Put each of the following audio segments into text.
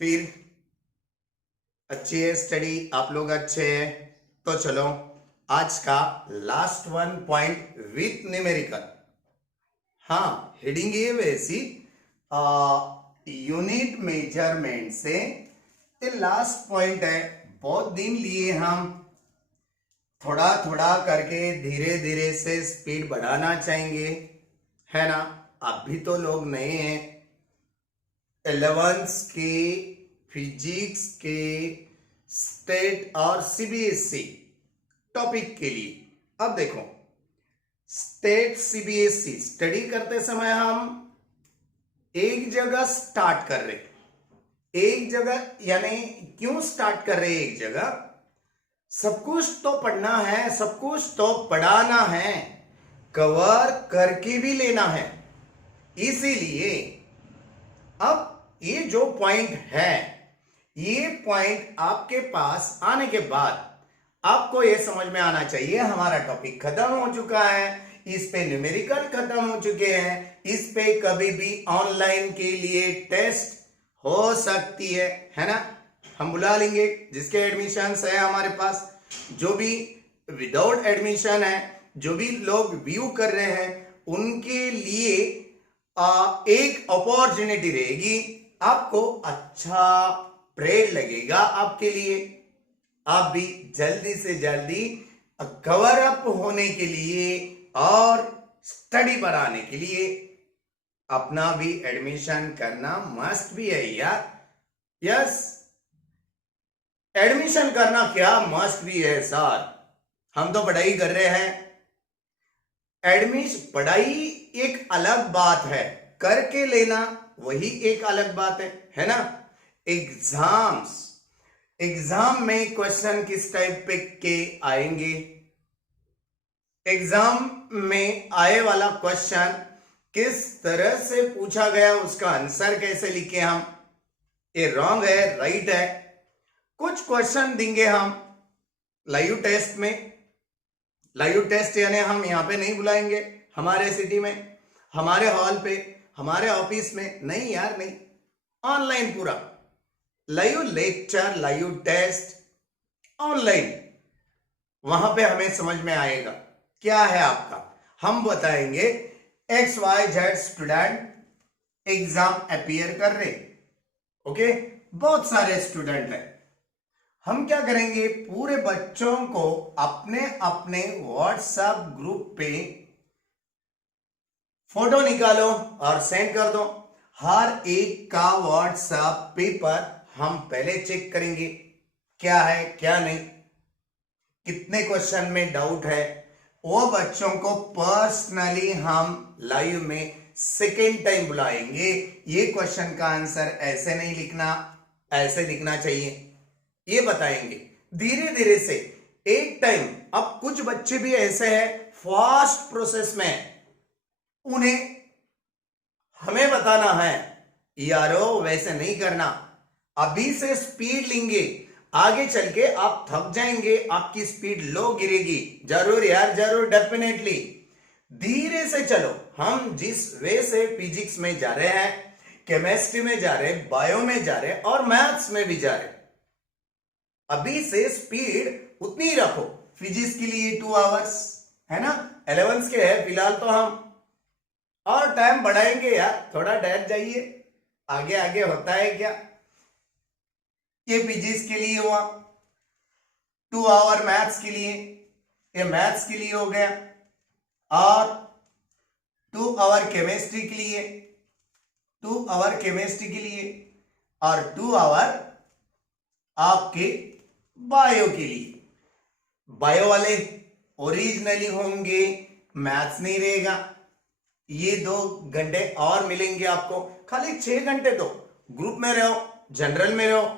फिर अच्छी है स्टडी, आप लोग अच्छे हैं तो चलो आज का last one point with numerical. हाँ, हेडिंग ये वैसी यूनिट मेजरमेंट से ये लास्ट पॉइंट है। बहुत दिन लिए हम थोड़ा थोड़ा करके धीरे धीरे से स्पीड बढ़ाना चाहेंगे, है ना। अभी तो लोग नए हैं 11th के फिजिक्स के स्टेट और सीबीएसई टॉपिक के लिए। अब देखो, स्टेट सीबीएसई स्टडी करते समय हम एक जगह स्टार्ट कर रहे, एक जगह यानी क्यों स्टार्ट कर रहे एक जगह, सब कुछ तो पढ़ना है, सब कुछ तो पढ़ाना है, कवर करके भी लेना है। इसीलिए अब ये जो पॉइंट है, ये पॉइंट आपके पास आने के बाद आपको ये समझ में आना चाहिए हमारा टॉपिक खत्म हो चुका है, इस पे न्यूमेरिकल खत्म हो चुके हैं, इस पे कभी भी ऑनलाइन के लिए टेस्ट हो सकती है ना। हम बुला लेंगे जिसके एडमिशन है हमारे पास, जो भी विदाउट एडमिशन है, जो भी लोग व्यू कर रहे हैं उनके लिए एक अपॉर्चुनिटी रहेगी। आपको अच्छा प्रेयर लगेगा आपके लिए, आप भी जल्दी से जल्दी कवर अप होने के लिए और स्टडी बढ़ाने के लिए अपना भी एडमिशन करना मस्ट भी है यार। यस, एडमिशन करना क्या मस्ट भी है सर, हम तो पढ़ाई कर रहे हैं। एडमिशन पढ़ाई एक अलग बात है, करके लेना वही एक अलग बात है ना। एग्जाम्स, एग्जाम में क्वेश्चन किस टाइप पे के आएंगे, एग्जाम में आए वाला क्वेश्चन किस तरह से पूछा गया, उसका आंसर कैसे लिखे हम, ये रॉन्ग है राइट है। कुछ क्वेश्चन देंगे हम लाइव टेस्ट में, लाइव टेस्ट यानी हम यहां पे नहीं बुलाएंगे हमारे सिटी में, हमारे हॉल पे, हमारे ऑफिस में, नहीं यार नहीं, ऑनलाइन पूरा live lecture, live test online, वहां पे हमें समझ में आएगा क्या है आपका। हम बताएंगे XYZ स्टूडेंट एग्जाम अपीयर कर रहे, ओके, बहुत सारे स्टूडेंट हैं। हम क्या करेंगे, पूरे बच्चों को अपने अपने व्हाट्सएप ग्रुप पे फोटो निकालो और सेंड कर दो। हर एक का व्हाट्सएप पेपर हम पहले चेक करेंगे क्या है क्या नहीं, कितने क्वेश्चन में डाउट है, वो बच्चों को पर्सनली हम लाइव में सेकेंड टाइम बुलाएंगे। ये क्वेश्चन का आंसर ऐसे नहीं लिखना, ऐसे लिखना चाहिए, ये बताएंगे धीरे धीरे से एक टाइम। अब कुछ बच्चे भी ऐसे हैं फास्ट प्रोसेस में, उन्हें हमें बताना है यारो वैसे नहीं करना, अभी से स्पीड लेंगे, आगे चल के आप थक जाएंगे, आपकी स्पीड लो गिरेगी। जरूर यार जरूर, डेफिनेटली धीरे से चलो। हम जिस वे से फिजिक्स में जा रहे हैं, केमिस्ट्री में जा रहे हैं, बायो में जा रहे हैं और मैथ्स में भी जा रहे हैं, अभी से स्पीड उतनी ही रखो। फिजिक्स के लिए 2 आवर्स है ना, 11th के है फिलहाल तो हम, और टाइम बढ़ाएंगे यार, थोड़ा डर जाइए, आगे आगे होता है क्या। ये फिजिक्स के लिए हुआ, 2 आवर मैथ्स के लिए, ये मैथ्स के लिए हो गया, और 2 आवर केमिस्ट्री के लिए, 2 आवर केमिस्ट्री के लिए, और 2 आवर आपके बायो के लिए। बायो वाले ओरिजिनली होंगे, मैथ्स नहीं रहेगा। ये 2 घंटे और मिलेंगे आपको, खाली 6 घंटे तो ग्रुप में रहो, जनरल में रहो,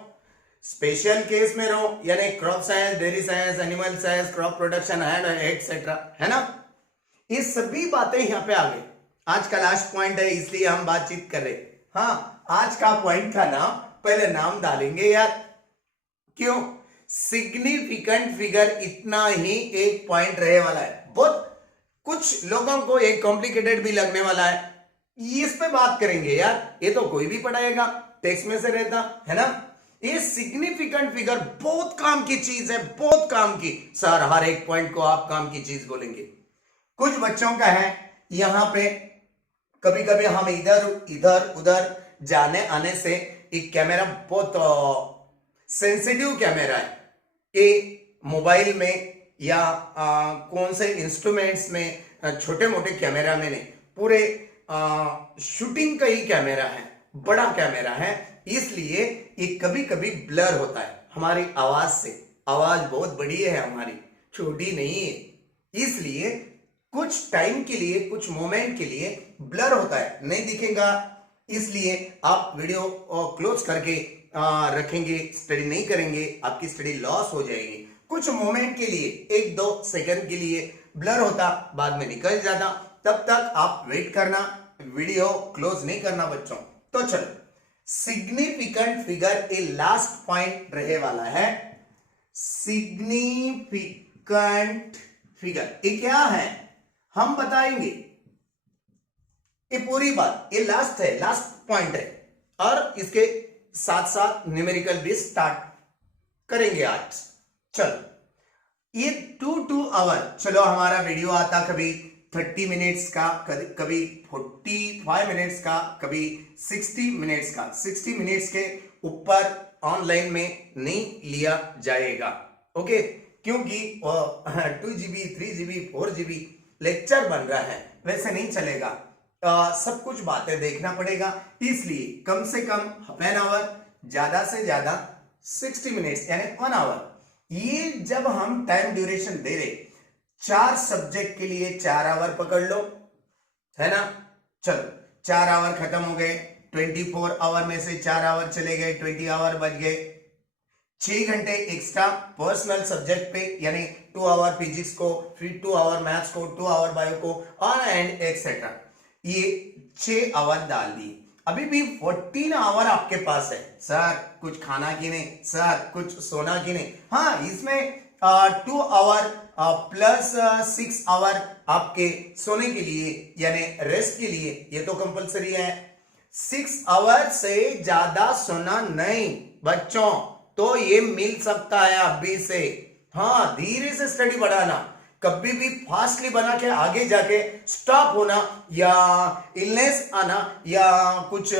स्पेशल केस में रहो, यानी crop science, dairy science, animal science, crop production and etcetera, है ना। ये सभी बातें यहां पे आ गई। आज का लास्ट पॉइंट है इसलिए हम बातचीत कर रहे। हाँ, आज का पॉइंट का नाम पहले नाम डालेंगे यार, क्यों, सिग्निफिकेंट फिगर इतना ही एक पॉइंट रहे वाला है। बहुत कुछ लोगों को एक कॉम्प्लिकेटेड भी लगने वाला है, इस पे बात करेंगे यार, ये तो कोई भी पढ़ाएगा, टेक्स्ट में से रहता, है ना। ये सिग्निफिकेंट फिगर बहुत काम की चीज है, बहुत काम की। सर हर एक पॉइंट को आप काम की चीज बोलेंगे। कुछ बच्चों का है यहां पे कभी कभी हम इधर इधर उधर जाने आने से एक कैमरा बहुत सेंसिटिव कैमरा है, ये मोबाइल में या कौन से इंस्ट्रूमेंट्स में छोटे मोटे कैमरा में नहीं, पूरे शूटिंग का ही कैमरा है, बड़ा कैमरा है, इसलिए ये कभी कभी ब्लर होता है हमारी आवाज से। आवाज बहुत बड़ी है हमारी, छोटी नहीं है, इसलिए कुछ टाइम के लिए, कुछ मोमेंट के लिए ब्लर होता है, नहीं दिखेगा। इसलिए आप वीडियो क्लोज करके रखेंगे, स्टडी नहीं करेंगे, आपकी स्टडी लॉस हो जाएगी। कुछ मोमेंट के लिए, 1-2 सेकंड के लिए ब्लर होता, बाद में निकल जाता, तब तक आप वेट करना, वीडियो क्लोज नहीं करना बच्चों। तो चलो, significant figure A last point रहे वाला है। सिग्निफिकेंट फिगर ये क्या है हम बताएंगे, ये पूरी बात, ये लास्ट है, लास्ट पॉइंट है, और इसके साथ साथ न्यूमेरिकल भी स्टार्ट करेंगे आज। चलो, ये 2 आवर, चलो हमारा वीडियो आता कभी 30 मिनट्स का, कभी 45 मिनट्स का, कभी 60 मिनट्स का। 60 मिनट्स के ऊपर ऑनलाइन में नहीं लिया जाएगा, ओके, क्योंकि 2 GB 3 GB 4 GB लेक्चर बन रहा है, वैसे नहीं चलेगा। सब कुछ बातें देखना पड़ेगा, इसलिए कम से कम हाफ एन आवर, ज्यादा से ज्यादा 60 मिनट्स यानी 1 आवर। ये जब हम टाइम ड्यूरेशन दे रहे, 4 सब्जेक्ट के लिए 4 आवर पकड़ लो, है ना। चलो 4 आवर खत्म हो गए, 24 आवर में से 4 आवर चले गए, 20 आवर बच गए। 6 घंटे एक्स्ट्रा पर्सनल सब्जेक्ट पे, यानी 2 आवर फिजिक्स को, फिर 2 आवर मैथ्स को, 2 आवर बायो को, और एंड एक्सेट्रा। ये 6 आवर डाल दिए, अभी भी 14 आवर आपके पास है। सर कुछ खाना की नहीं, सर कुछ सोना की नहीं। हाँ, इसमें 2 आवर प्लस 6 आवर आपके सोने के लिए यानी रेस्ट के लिए, ये तो कंपलसरी है। 6 आवर से ज्यादा सोना नहीं बच्चों, तो ये मिल सकता है अभी से। हाँ, धीरे से स्टडी बढ़ाना, कभी भी फास्टली बना के आगे जाके स्टॉप होना या इलनेस आना या कुछ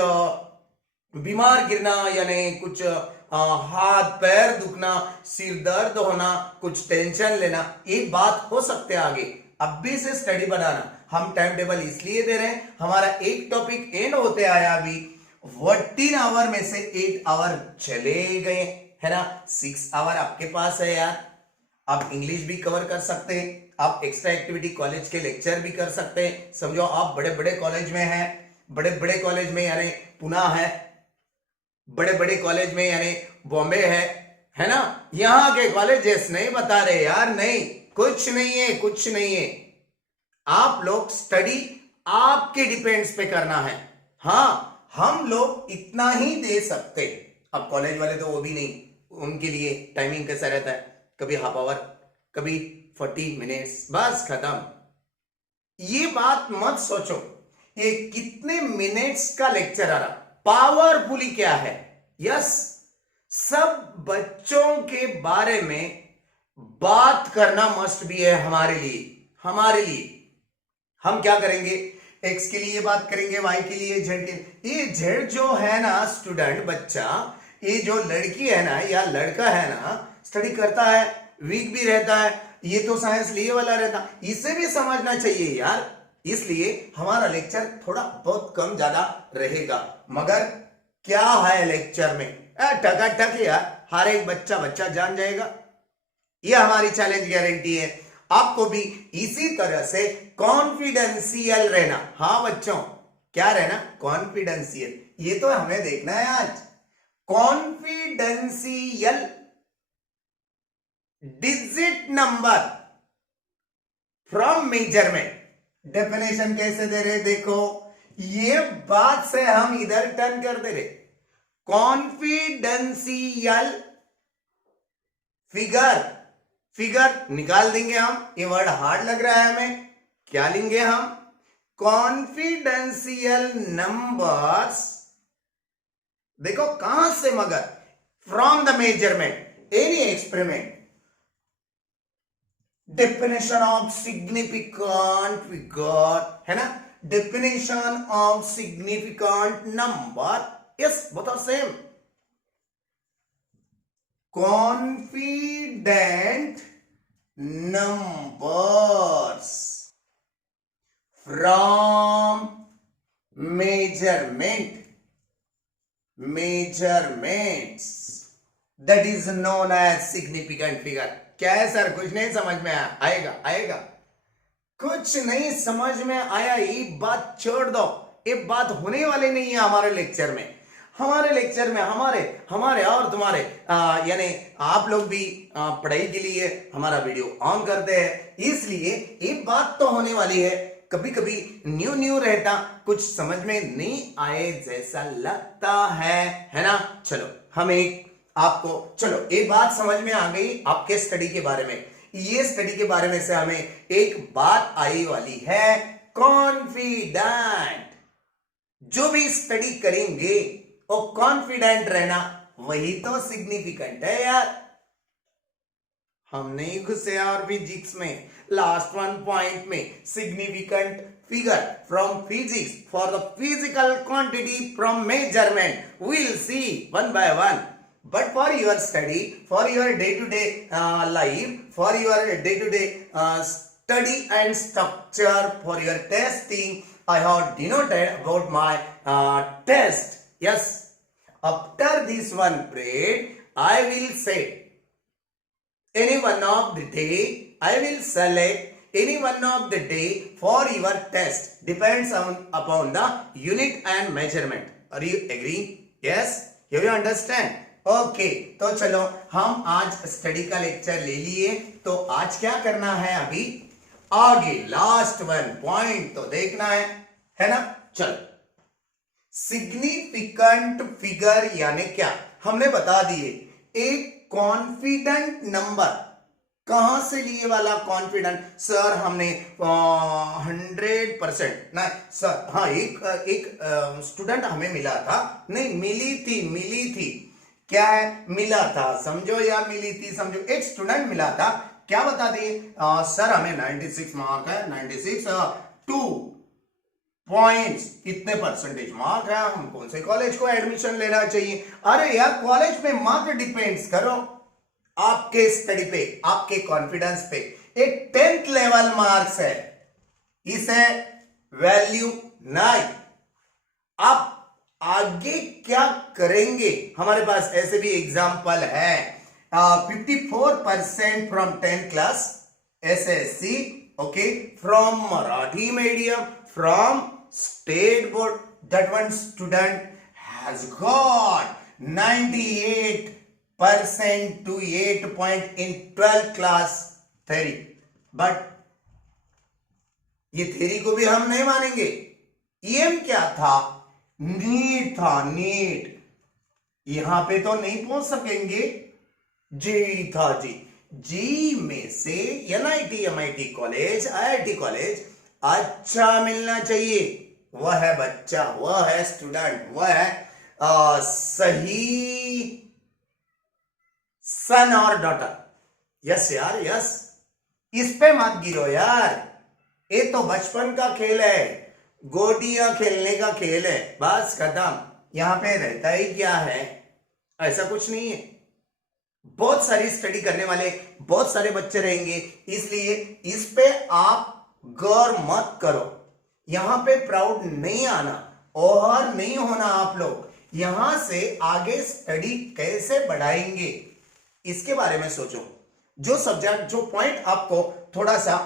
बीमार गिरना, यानी कुछ हाथ पैर दुखना, सिर दर्द होना, कुछ टेंशन लेना, ये बात हो सकते हैं आगे। अभी से स्टडी बनाना, हम टाइम टेबल इसलिए दे रहे हैं, हमारा एक टॉपिक एंड होते आया, अभी 14 आवर में से 8 आवर चले गए, है ना। 6 आवर आपके पास है यार, आप इंग्लिश भी कवर कर सकते हैं, आप एक्स्ट्रा एक्टिविटी कॉलेज के लेक्चर भी कर सकते हैं। समझो आप बड़े बड़े कॉलेज में हैं, बड़े बड़े कॉलेज में यानी पुणे है, बड़े बड़े कॉलेज में यानी बॉम्बे है ना। यहां के कॉलेजेस नहीं बता रहे यार, नहीं, कुछ नहीं है, कुछ नहीं है। आप लोग स्टडी आपके डिपेंड्स पे करना है। हाँ, हम लोग इतना ही दे सकते, अब कॉलेज वाले तो वो भी नहीं, उनके लिए टाइमिंग कैसा रहता है, कभी हाफ आवर, कभी 40 मिनट्स, बस खत्म। ये बात मत सोचो ये कितने मिनट्स का लेक्चर आ रहा, पावरफुली क्या है। यस, सब बच्चों के बारे में बात करना मस्ट भी है हमारे लिए। हमारे लिए हम क्या करेंगे, एक्स के लिए बात करेंगे, वाई के लिए, जेड के लिए। ये जेड जो है ना स्टूडेंट, बच्चा, ये जो लड़की है ना या लड़का है ना, स्टडी करता है, वीक भी रहता है, ये तो साइंस लिए वाला रहता, इसे भी समझना चाहिए यार। इसलिए हमारा लेक्चर थोड़ा बहुत कम ज्यादा रहेगा, मगर क्या है लेक्चर में, टकाटक यार, हर एक बच्चा जान जाएगा, ये हमारी चैलेंज गारंटी है। आपको भी इसी तरह से कॉन्फिडेंशियल रहना। हाँ बच्चों, क्या रहना, कॉन्फिडेंशियल, ये तो हमें देखना है आज। Confidential digit number from measurement. Definition कैसे दे रहे, देखो, ये बात से हम इधर टर्न कर दे रहे। कॉन्फिडेंशियल फिगर निकाल देंगे हम, ये वर्ड हार्ड लग रहा है हमें, क्या लेंगे हम, कॉन्फिडेंशियल नंबर्स देखो कहां से, मगर from the measurement any experiment, definition of significant figure है ना, definition of significant number, yes both are same, confident numbers from measurements that is known as significant figure। क्या है सर, कुछ नहीं समझ में आया? आएगा कुछ नहीं समझ में आया, ये बात छोड़ दो, ये बात होने वाली नहीं है हमारे लेक्चर में। हमारे लेक्चर में हमारे और तुम्हारे यानी आप लोग भी पढ़ाई के लिए हमारा वीडियो ऑन करते हैं, इसलिए ये बात तो होने वाली है। कभी कभी न्यू रहता, कुछ समझ में नहीं आए जैसा लगता है ना। चलो हम एक आपको, चलो ये बात समझ में आ गई आपके स्टडी के बारे में। ये स्टडी के बारे में से हमें एक बात आई वाली है, कॉन्फिडेंट। जो भी स्टडी करेंगे वो कॉन्फिडेंट रहना, वही तो सिग्निफिकेंट है यार। हम नहीं घुसे और फिजिक्स में, लास्ट वन पॉइंट में, significant figure from physics for the physical quantity from measurement, we'll see one by one, but for your study, for your day to day life, for your day to day study and structure, for your testing, I have denoted about my test. Yes, after this one period, I will say any one of the day, I will select any one of the day for your test. Depends upon the unit and measurement. Are you agree? Yes, you will understand. Okay, तो चलो हम आज study का lecture ले लिए, तो आज क्या करना है, अभी आगे लास्ट वन पॉइंट तो देखना है ना। चलो, सिग्निफिकेंट फिगर यानी क्या, हमने बता दिए। एक कॉन्फिडेंट नंबर, कहां से लिए वाला कॉन्फिडेंट सर, हमने 100% ना सर, हाँ एक स्टूडेंट हमें मिला था, नहीं मिली थी, क्या है, मिला था समझो या मिली थी समझो, एक स्टूडेंट मिला था, क्या बता दिए सर हमें 96 मार्क है, 96 2 पॉइंट्स, इतने परसेंटेज मार्क है, हम कौन से कॉलेज को एडमिशन लेना चाहिए। अरे यार, कॉलेज पे मार्क डिपेंड्स करो आपके स्टडी पे, आपके कॉन्फिडेंस पे। एक 10th लेवल मार्क्स है, इसे वैल्यू नहीं। आप आगे क्या करेंगे, हमारे पास ऐसे भी एग्जाम्पल है, 54% from 10th class SSC, okay, from Marathi medium, from state board, that one student has got 98% to 8 point in 12th class theory, but ये थ्योरी को भी हम नहीं मानेंगे। एम क्या था, नीट था, नीट, यहां पे तो नहीं पहुंच सकेंगे, जी था, जी में से NIT MIT college, IIT college अच्छा मिलना चाहिए, वह है बच्चा, वह है स्टूडेंट, वह है सही सन और डॉटर। यस यार, यस, इस पे मत गिरो यार, ये तो बचपन का खेल है, गोटियां खेलने का खेल है, बस खत्म। यहां पे रहता ही क्या है, ऐसा कुछ नहीं है। बहुत सारी स्टडी करने वाले बहुत सारे बच्चे रहेंगे, इसलिए इस पे आप गौर मत करो। यहां पे प्राउड नहीं आना और नहीं होना आप लोग, यहां से आगे स्टडी कैसे बढ़ाएंगे इसके बारे में सोचो। जो सब्जेक्ट, जो पॉइंट आपको थोड़ा सा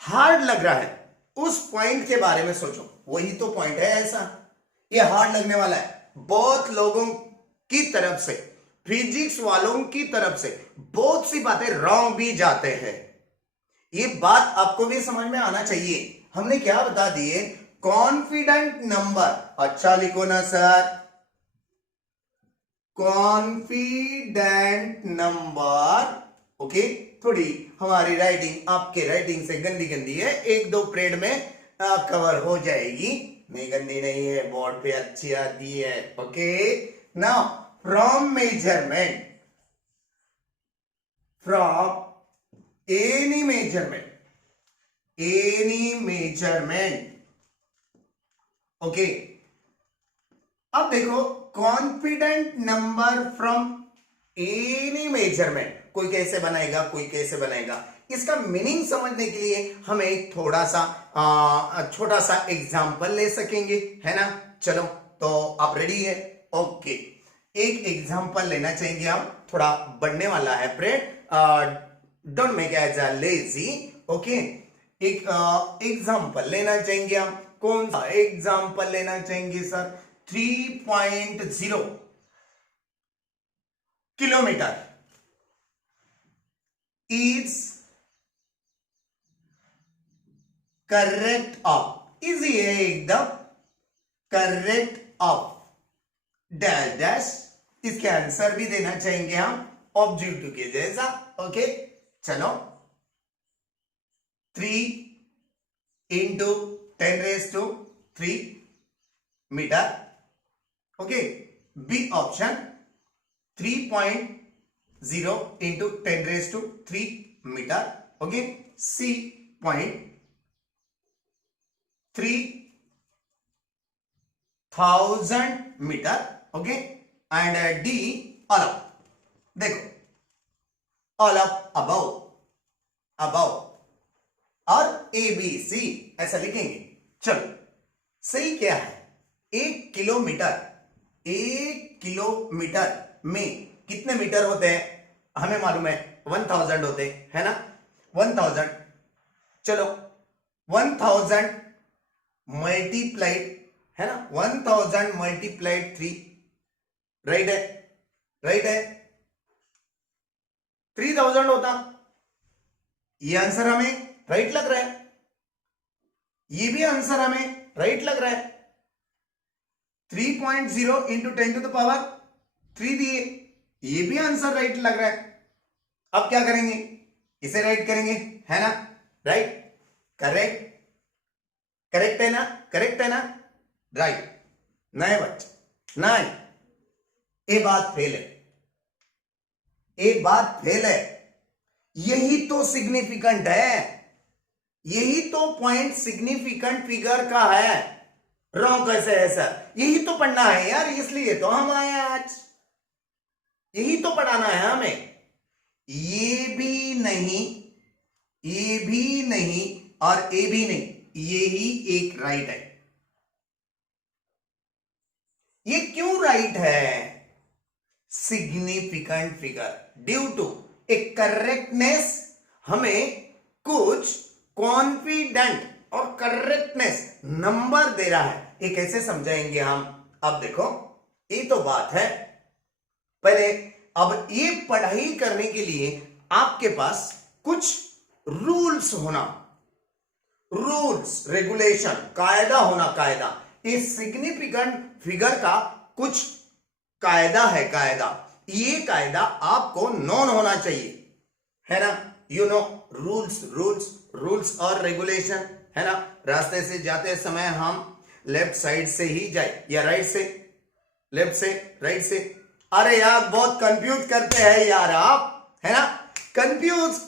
हार्ड लग रहा है, उस पॉइंट के बारे में सोचो। वही तो पॉइंट है ऐसा, ये हार्ड लगने वाला है। बहुत लोगों की तरफ से, फिजिक्स वालों की तरफ से बहुत सी बातें रॉन्ग भी जाते हैं, ये बात आपको भी समझ में आना चाहिए। हमने क्या बता दिए, कॉन्फिडेंट नंबर, अच्छा लिखो ना सर, कॉन्फिडेंट नंबर, ओके। थोड़ी हमारी राइटिंग आपके राइटिंग से गंदी है, 1-2 पीरियड में कवर हो जाएगी। नहीं गंदी नहीं है, बोर्ड पे अच्छी आती है। Okay, now from measurement, from any measurement, any measurement. Okay, अब देखो confident number from any measurement, कोई कैसे बनाएगा, कोई कैसे बनाएगा। इसका मीनिंग समझने के लिए हम एक थोड़ा सा छोटा सा एग्जांपल ले सकेंगे, है ना। चलो, तो आप रेडी है? ओके, एक एग्जांपल लेना चाहेंगे हम, थोड़ा बढ़ने वाला है friend, don't make as a lazy. Okay, एक एग्जांपल लेना चाहेंगे हम। कौन सा एग्जांपल लेना चाहेंगे sir? 3.0 kilometre is correct of, easy है एकदम, करेक्ट ऑफ डैश डैश। इसके आंसर भी देना चाहेंगे हम ऑब्जेक्टिव के जैसा। ओके, चलो, 3 into 10⁻³ metre. Okay, B option 3.0 into 10⁻³ metre. Okay, C point 3000 metre. Okay, and D all up. देखो, ऑल अप अबव, अबव और ए बी सी ऐसा लिखेंगे। चलो, सही क्या है? 1 किलोमीटर में कितने मीटर होते हैं हमें मालूम है, 1000 होते हैं, है ना। 1000, चलो 1000 मल्टीप्लाइड, है ना, 1000 मल्टीप्लाइड 3, राइट है, राइट है, 3000 होता। ये आंसर हमें राइट लग रहा है, ये भी आंसर हमें राइट लग रहा है। 3.0 इंटू 10⁻³ दिए, ये भी आंसर राइट लग रहा है। अब क्या करेंगे? इसे राइट करेंगे, है ना, राइट, करेक्ट, करेक्ट है ना, करेक्ट है ना, राइट। नहीं बच्चा, नहीं, ये बात फेल है, ये बात फेल है। यही तो सिग्निफिकेंट है, यही तो पॉइंट सिग्निफिकेंट फिगर का है। रॉन्ग कैसे है सर? यही तो पढ़ना है यार, इसलिए तो हम आए आज, यही तो पढ़ाना है हमें। ये भी नहीं, ये भी नहीं और ये भी नहीं, यही एक राइट है। ये क्यों राइट है? Significant figure, due to a correctness, हमें कुछ कॉन्फिडेंट और करेक्टनेस नंबर दे रहा है। ये कैसे समझाएंगे हम? अब देखो, ये तो बात है पहले। अब ये पढ़ाई करने के लिए आपके पास कुछ रूल्स होना, रूल्स, रेगुलेशन, कायदा होना, कायदा। इस सिग्निफिकेंट फिगर का कुछ कायदा है, कायदा। ये कायदा आपको नॉन होना चाहिए, है ना। You know rules, rules, rules और रेगुलेशन, है ना। रास्ते से जाते समय हम लेफ्ट साइड से ही जाए या राइट से, लेफ्ट से, राइट से। अरे यार, बहुत कंफ्यूज करते हैं यार आप, है ना, कंफ्यूज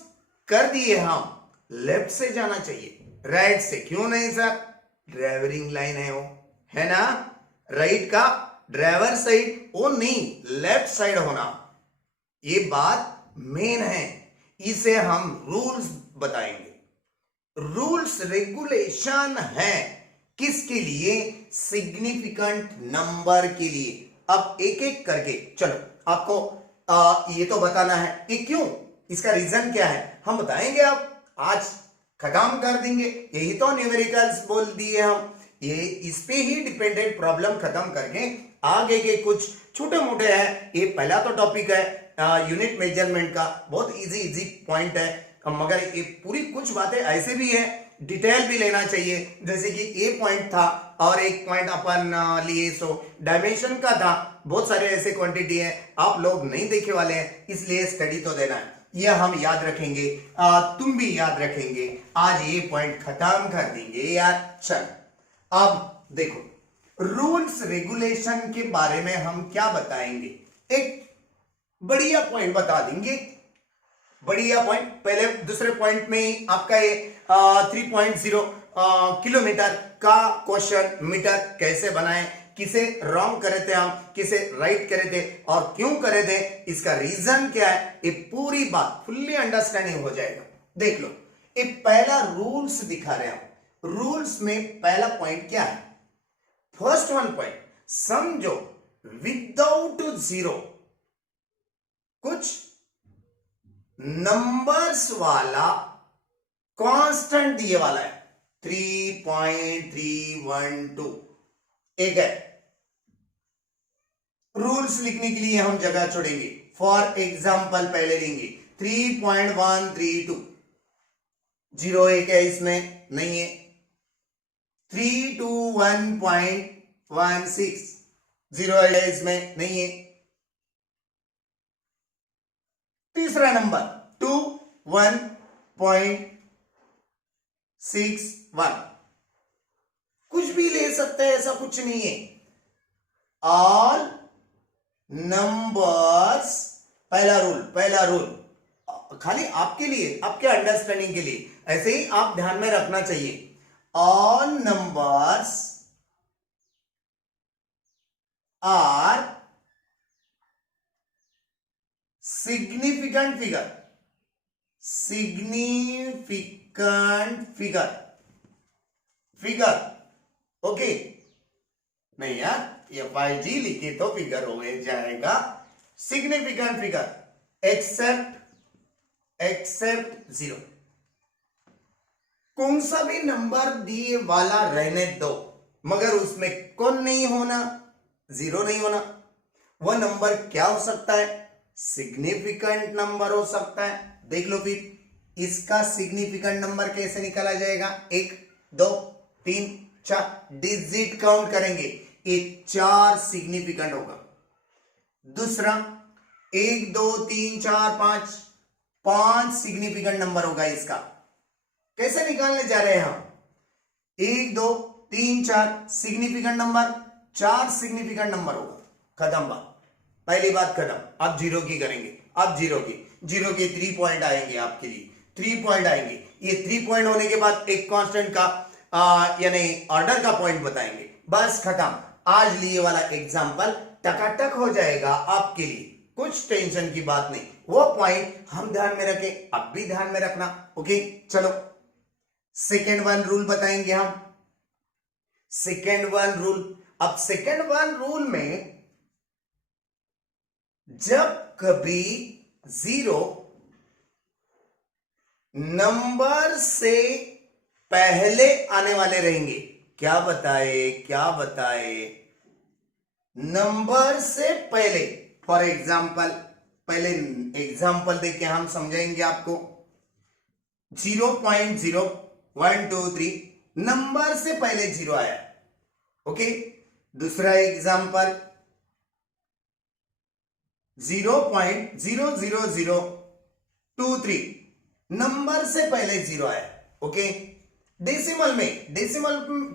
कर दिए हम। लेफ्ट से जाना चाहिए, राइट से क्यों नहीं सर? ड्राइवरिंग लाइन है वो, है ना, राइट का ड्राइवर साइड वो नहीं, लेफ्ट साइड होना। ये बात मेन है, इसे हम रूल्स बताएंगे। रूल्स रेगुलेशन है किसके लिए? सिग्निफिकेंट नंबर के लिए। अब एक एक करके चलो, आपको ये तो बताना है, ये क्यों, इसका रीजन क्या है हम बताएंगे। अब आज खत्म कर देंगे, यही तो न्यूमेरिकल्स बोल दिए हम, ये इस पे ही डिपेंडेंट प्रॉब्लम खत्म करके आगे के कुछ छोटे मोटे हैं। ये पहला तो टॉपिक है यूनिट मेजरमेंट का, बहुत इजी इजी पॉइंट है, मगर ये पूरी कुछ बातें ऐसे भी है, डिटेल भी लेना चाहिए। जैसे कि ए पॉइंट था और एक पॉइंट अपन लिए, सो डायमेंशन का था। बहुत सारे ऐसे क्वांटिटी है, आप लोग नहीं देखे वाले हैं, इसलिए स्टडी तो देना है। यह हम याद रखेंगे, तुम भी याद रखेंगे। आज ये पॉइंट खत्म कर देंगे यार। चल, अब देखो रूल्स रेगुलेशन के बारे में हम क्या बताएंगे, एक बढ़िया पॉइंट बता देंगे, बढ़िया पॉइंट। पहले दूसरे पॉइंट में आपका ये 3.0 किलोमीटर का क्वेश्चन मीटर कैसे बनाएं, किसे रॉन्ग करे थे हम, किसे राइट करे थे और क्यों करे थे, इसका रीजन क्या है, ये पूरी बात फुल्ली अंडरस्टैंडिंग हो जाएगा। देख लो, ये पहला रूल्स दिखा रहे हैं हम। रूल्स में पहला पॉइंट क्या है, फर्स्ट वन पॉइंट, समझो विदाउट जीरो कुछ नंबर्स वाला कांस्टेंट दिए वाला है 3.312 एक है। रूल्स लिखने के लिए हम जगह छोड़ेंगे, फॉर एग्जाम्पल पहले लेंगे 3.132, जीरो एक है इसमें नहीं है। 321.16, जीरो है इसमें नहीं है। तीसरा नंबर 21.61, कुछ भी ले सकते हैं, ऐसा कुछ नहीं है। ऑल नंबर्स, पहला रूल खाली आपके लिए, आपके अंडरस्टैंडिंग के लिए, ऐसे ही आप ध्यान में रखना चाहिए। All numbers are significant figure okay नहीं यार, ये FIG लिखे तो फिगर हो जाएगा, सिग्निफिकेंट फिगर एक्सेप्ट जीरो। कौन सा भी नंबर दिए वाला रहने दो, मगर उसमें कौन नहीं होना, जीरो नहीं होना। वह नंबर क्या हो सकता है, सिग्निफिकेंट नंबर हो सकता है। देख लो फिर इसका सिग्निफिकेंट नंबर कैसे निकाला जाएगा, 1 2 3 4 डिजिट काउंट करेंगे, ये 4 सिग्निफिकेंट होगा। दूसरा 1 2 3 4 5 सिग्निफिकेंट नंबर होगा। इसका कैसे निकालने जा रहे हैं हम, 1 2 3 4 सिग्निफिकेंट नंबर, 4 सिग्निफिकेंट नंबर होगा। खत्म बात, पहली बात खत्म। अब जीरो की करेंगे, अब जीरो के 3 पॉइंट आएंगे, आपके लिए 3 पॉइंट आएंगे। ये 3 पॉइंट होने के बाद एक कांस्टेंट का यानी ऑर्डर का पॉइंट बताएंगे, बस खत्म। आज लिए वाला एग्जांपल टकाटक हो जाएगा आपके लिए, कुछ टेंशन की बात नहीं। वो पॉइंट हम ध्यान में रखें, अब भी ध्यान में रखना। ओके चलो, सेकेंड वन रूल बताएंगे हम। सेकेंड वन रूल, अब सेकेंड वन रूल में जब कभी जीरो नंबर से पहले आने वाले रहेंगे, क्या बताए, नंबर से पहले। फॉर एग्जाम्पल, पहले एग्जाम्पल देख के हम समझाएंगे आपको। 0.0123 नंबर से पहले जीरो आया, ओके। दूसरा एग्जाम्पल 0.00023 नंबर से पहले जीरो आया, ओके। डेसिमल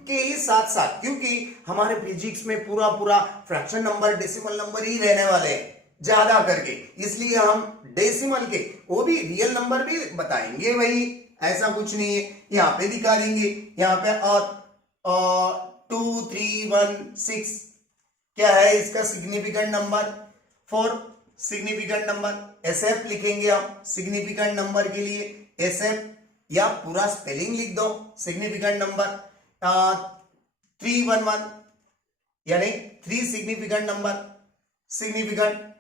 के ही साथ साथ, क्योंकि हमारे फिजिक्स में पूरा फ्रैक्शन नंबर डेसिमल नंबर ही रहने वाले हैं ज्यादा करके, इसलिए हम डेसिमल के वो भी रियल नंबर भी बताएंगे भाई, ऐसा कुछ नहीं है। यहां पे दिखा देंगे, यहां पे और 2316 क्या है इसका significant number, 4 significant number. SF लिखेंगे हम सिग्निफिकेंट नंबर के लिए, एसएफ या पूरा स्पेलिंग लिख दो सिग्निफिकेंट नंबर। 311 यानी 3 सिग्निफिकेंट नंबर, सिग्निफिकेंट,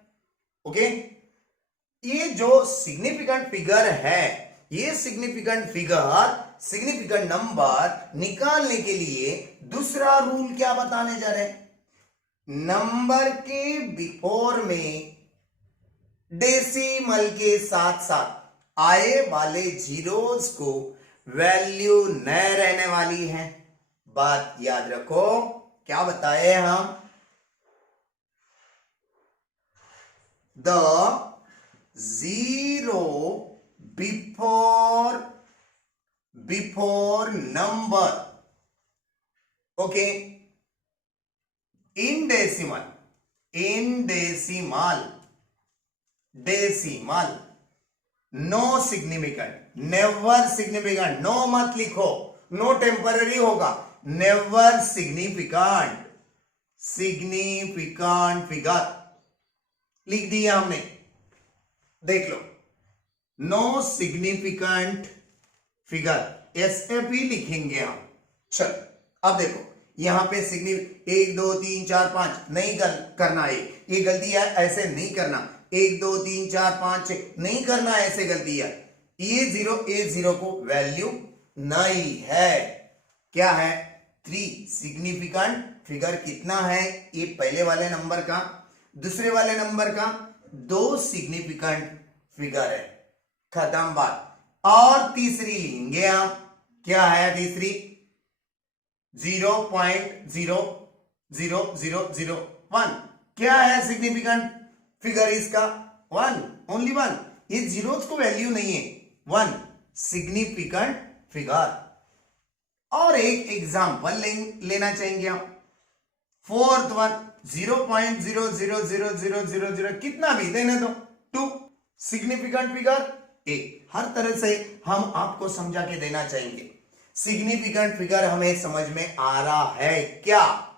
ओके। ये जो सिग्निफिकेंट फिगर है, ये सिग्निफिकेंट नंबर निकालने के लिए दूसरा रूल क्या बताने जा रहे हैं, नंबर के बिफोर में डेसिमल के साथ साथ आए वाले जीरोस को वैल्यू न रहने वाली है। बात याद रखो, क्या बताए हम, the zero before number, okay, in decimal, decimal, no significant, never significant, no मत लिखो, नो टेम्पररी होगा, नेवर सिग्निफिकेंट, सिग्निफिकेंट फिगर लिख दिया हमने, देख लो, नो सिग्निफिकेंट फिगर एसएफई लिखेंगे हम। चल अब देखो यहां पे सिग्निफिकेंट 1 2 3 4 5 नहीं करना है, ये गलती है, ऐसे नहीं करना, 1 2 3 4 5 6 नहीं करना, ऐसे गलती है, ये जीरो को वैल्यू नहीं है, क्या है 3। सिग्निफिकेंट फिगर कितना है, ये पहले वाले नंबर का, दूसरे वाले नंबर का 2 सिग्निफिकेंट फिगर है, खत्म बात। और तीसरी लेंगे हम, क्या है तीसरी, 0.00001, क्या है सिग्निफिकेंट फिगर इसका, 1, ओनली 1, ये जीरोस को वैल्यू नहीं है, 1 सिग्निफिकेंट फिगर। और एक एग्जांपल लेना चाहेंगे हम, फोर्थ वन 0.00000 कितना भी देने दो, 2 सिग्निफिकेंट फिगर ए। हर तरह से हम आपको समझा के देना चाहेंगे, सिग्निफिकेंट फिगर हमें समझ में आ रहा है क्या,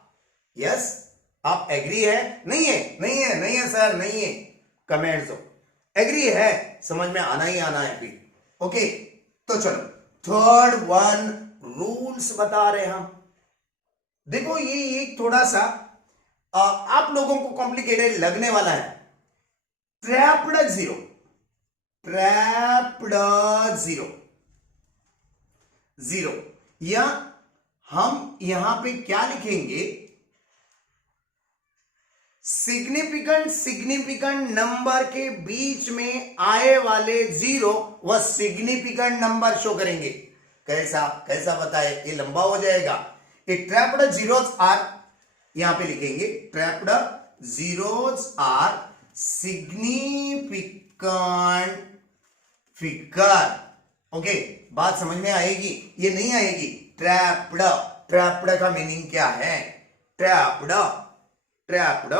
यस आप एग्री है, नहीं है, नहीं है, नहीं है सर, नहीं है, कमेंट्स दो, एग्री है, समझ में आना ही आना है फिर, ओके। तो चलो थर्ड वन रूल्स बता रहे हम, देखो ये एक थोड़ा सा आप लोगों को कॉम्प्लिकेटेड लगने वाला है, ट्रैप्ड जीरो, ट्रैप्ड जीरो, या हम यहां पे क्या लिखेंगे, सिग्निफिकेंट नंबर के बीच में आए वाले जीरो वह सिग्निफिकेंट नंबर शो करेंगे। कैसा बताए, ये लंबा हो जाएगा, ये ट्रैप्ड जीरोस आर, यहां पे लिखेंगे trapped zeros are significant figure, okay. बात समझ में आएगी, ये नहीं आएगी, ट्रैप्ड, ट्रैप्ड का मीनिंग क्या है, ट्रैप्ड, ट्रैप्ड,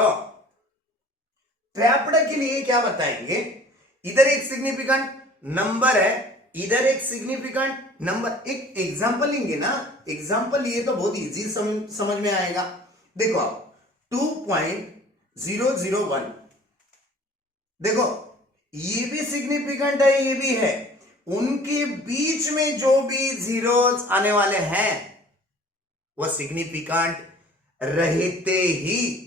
ट्रैप्ड के लिए क्या बताएंगे, इधर एक सिग्निफिकेंट नंबर है, इधर एक सिग्निफिकेंट नंबर, एक एग्जांपल लेंगे ना, एग्जांपल लिए तो बहुत इजी समझ में आएगा। देखो आप 2.001, देखो ये भी सिग्निफिकेंट है, ये भी है, उनके बीच में जो भी जीरोस आने वाले हैं वो सिग्निफिकेंट रहते ही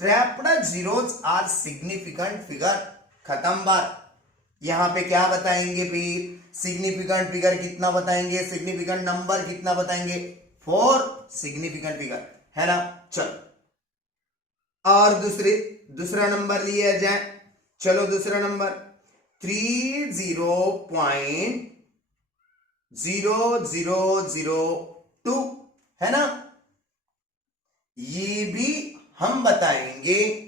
trapped zeros are significant figure, खत्म बात। यहां पे क्या बताएंगे फिर, सिग्निफिकेंट फिगर कितना बताएंगे, सिग्निफिकेंट नंबर कितना बताएंगे, 4 सिग्निफिकेंट फिगर, है ना। चलो और दूसरा नंबर लिया जाए, चलो दूसरा नंबर 30.0002 है ना, ये भी हम बताएंगे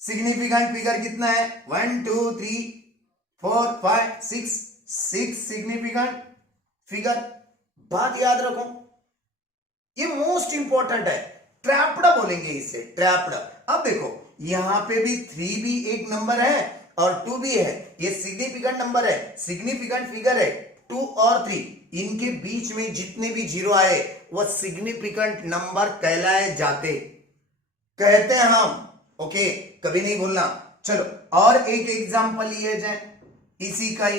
सिग्निफिकेंट फिगर कितना है, 1 2 3 4 5 6 सिग्निफिकेंट फिगर। बात याद रखो, ये मोस्ट इंपॉर्टेंट है, ट्रैप्ड बोलेंगे इसे, ट्रैप्ड। अब देखो यहां पे भी 3 भी एक नंबर है और 2 भी है, ये सिग्निफिकेंट नंबर है, सिग्निफिकेंट फिगर है, 2 और 3, इनके बीच में जितने भी जीरो आए वह सिग्निफिकेंट नंबर कहलाए जाते, कहते हैं हम, ओके, कभी नहीं भूलना। चलो और एक एग्जांपल लिए जाए इसी का ही,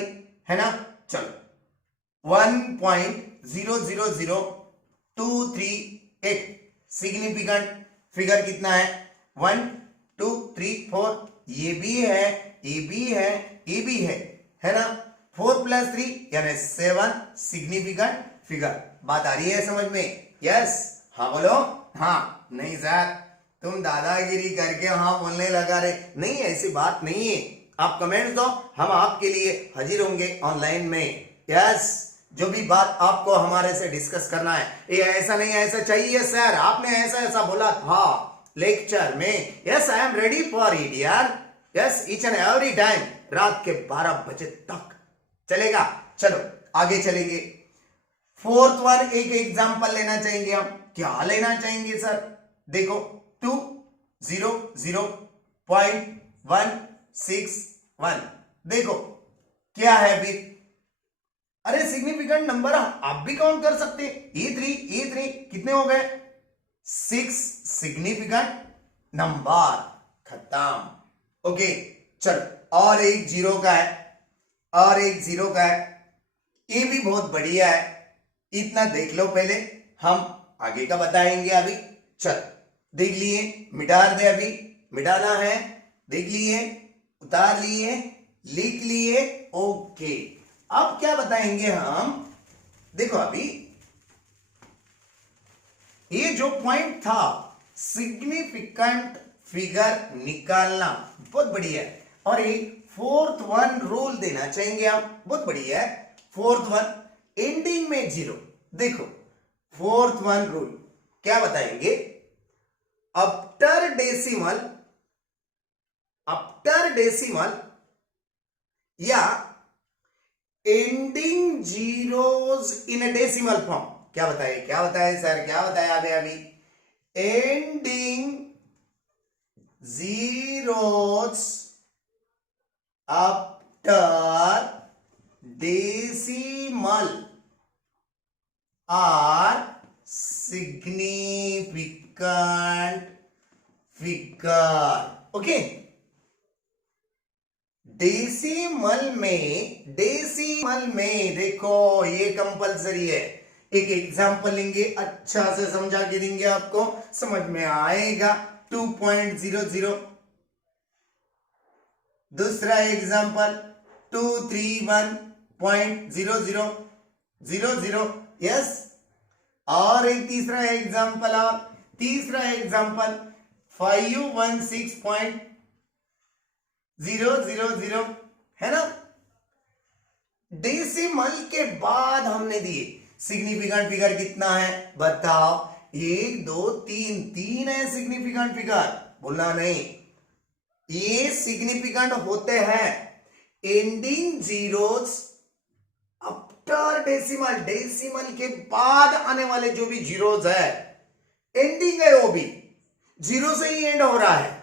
है ना। चलो 1.000238 सिग्निफिकेंट फिगर कितना है, 1 2 3 4, ये भी है, ये भी है, ये भी है ना, 4 + 3 यानी 7 सिग्निफिकेंट फिगर। बात आ रही है समझ में, यस, हाँ बोलो, हाँ, नहीं सर तुम दादागिरी करके हाँ बोलने लगा रहे, नहीं ऐसी बात नहीं है, आप कमेंट्स दो, हम आपके लिए हाजिर होंगे ऑनलाइन में, यस। जो भी बात आपको हमारे से डिस्कस करना है, ये ऐसा नहीं ऐसा चाहिए सर, आपने ऐसा बोला था लेक्चर में, yes I am ready for it यार, yes each and every time, रात के 12 बजे तक चलेगा। चलो आगे चलेंगे, फोर्थ वन एक एग्जांपल लेना चाहेंगे हम, क्या लेना चाहेंगे सर, देखो 200.161 देखो क्या है फिर। अरे सिग्निफिकेंट नंबर आप भी काउंट कर सकते हैं। E3 कितने हो गए 6 सिग्निफिकेंट नंबर खत्म। ओके चलो और एक जीरो का है और एक जीरो का है। ये भी बहुत बढ़िया है। इतना देख लो पहले हम आगे का बताएंगे अभी। चल देख लिए मिटा दे अभी मिटाना है देख लिए उतार लिए लिख लिए। ओके अब क्या बताएंगे हम देखो अभी ये जो पॉइंट था सिग्निफिकेंट फिगर निकालना बहुत बढ़िया है। और एक फोर्थ वन रूल देना चाहेंगे आप बहुत बढ़िया है। फोर्थ वन एंडिंग में जीरो देखो फोर्थ वन रूल क्या बताएंगे आफ्टर डेसिमल या ending zeros in a decimal form. क्या बताए सर क्या बताया अभी ending zeros after decimal are significant figure. Okay decimal में देखो ये कंपलसरी है। एक एग्जांपल लेंगे अच्छा से समझा के देंगे आपको समझ में आएगा। 2.00 दूसरा एग्जांपल 231.0000 यस। और एक तीसरा एग्जांपल 516.000 है ना। डेसिमल के बाद हमने दिए सिग्निफिकेंट फिगर कितना है बताओ 1 2 3 3 है सिग्निफिकेंट फिगर बोलना नहीं। ये सिग्निफिकेंट होते हैं एंडिंग जीरोस आफ्टर डेसिमल के बाद आने वाले जो भी जीरोस है एंडिंग है वो भी जीरो से ही एंड हो रहा है।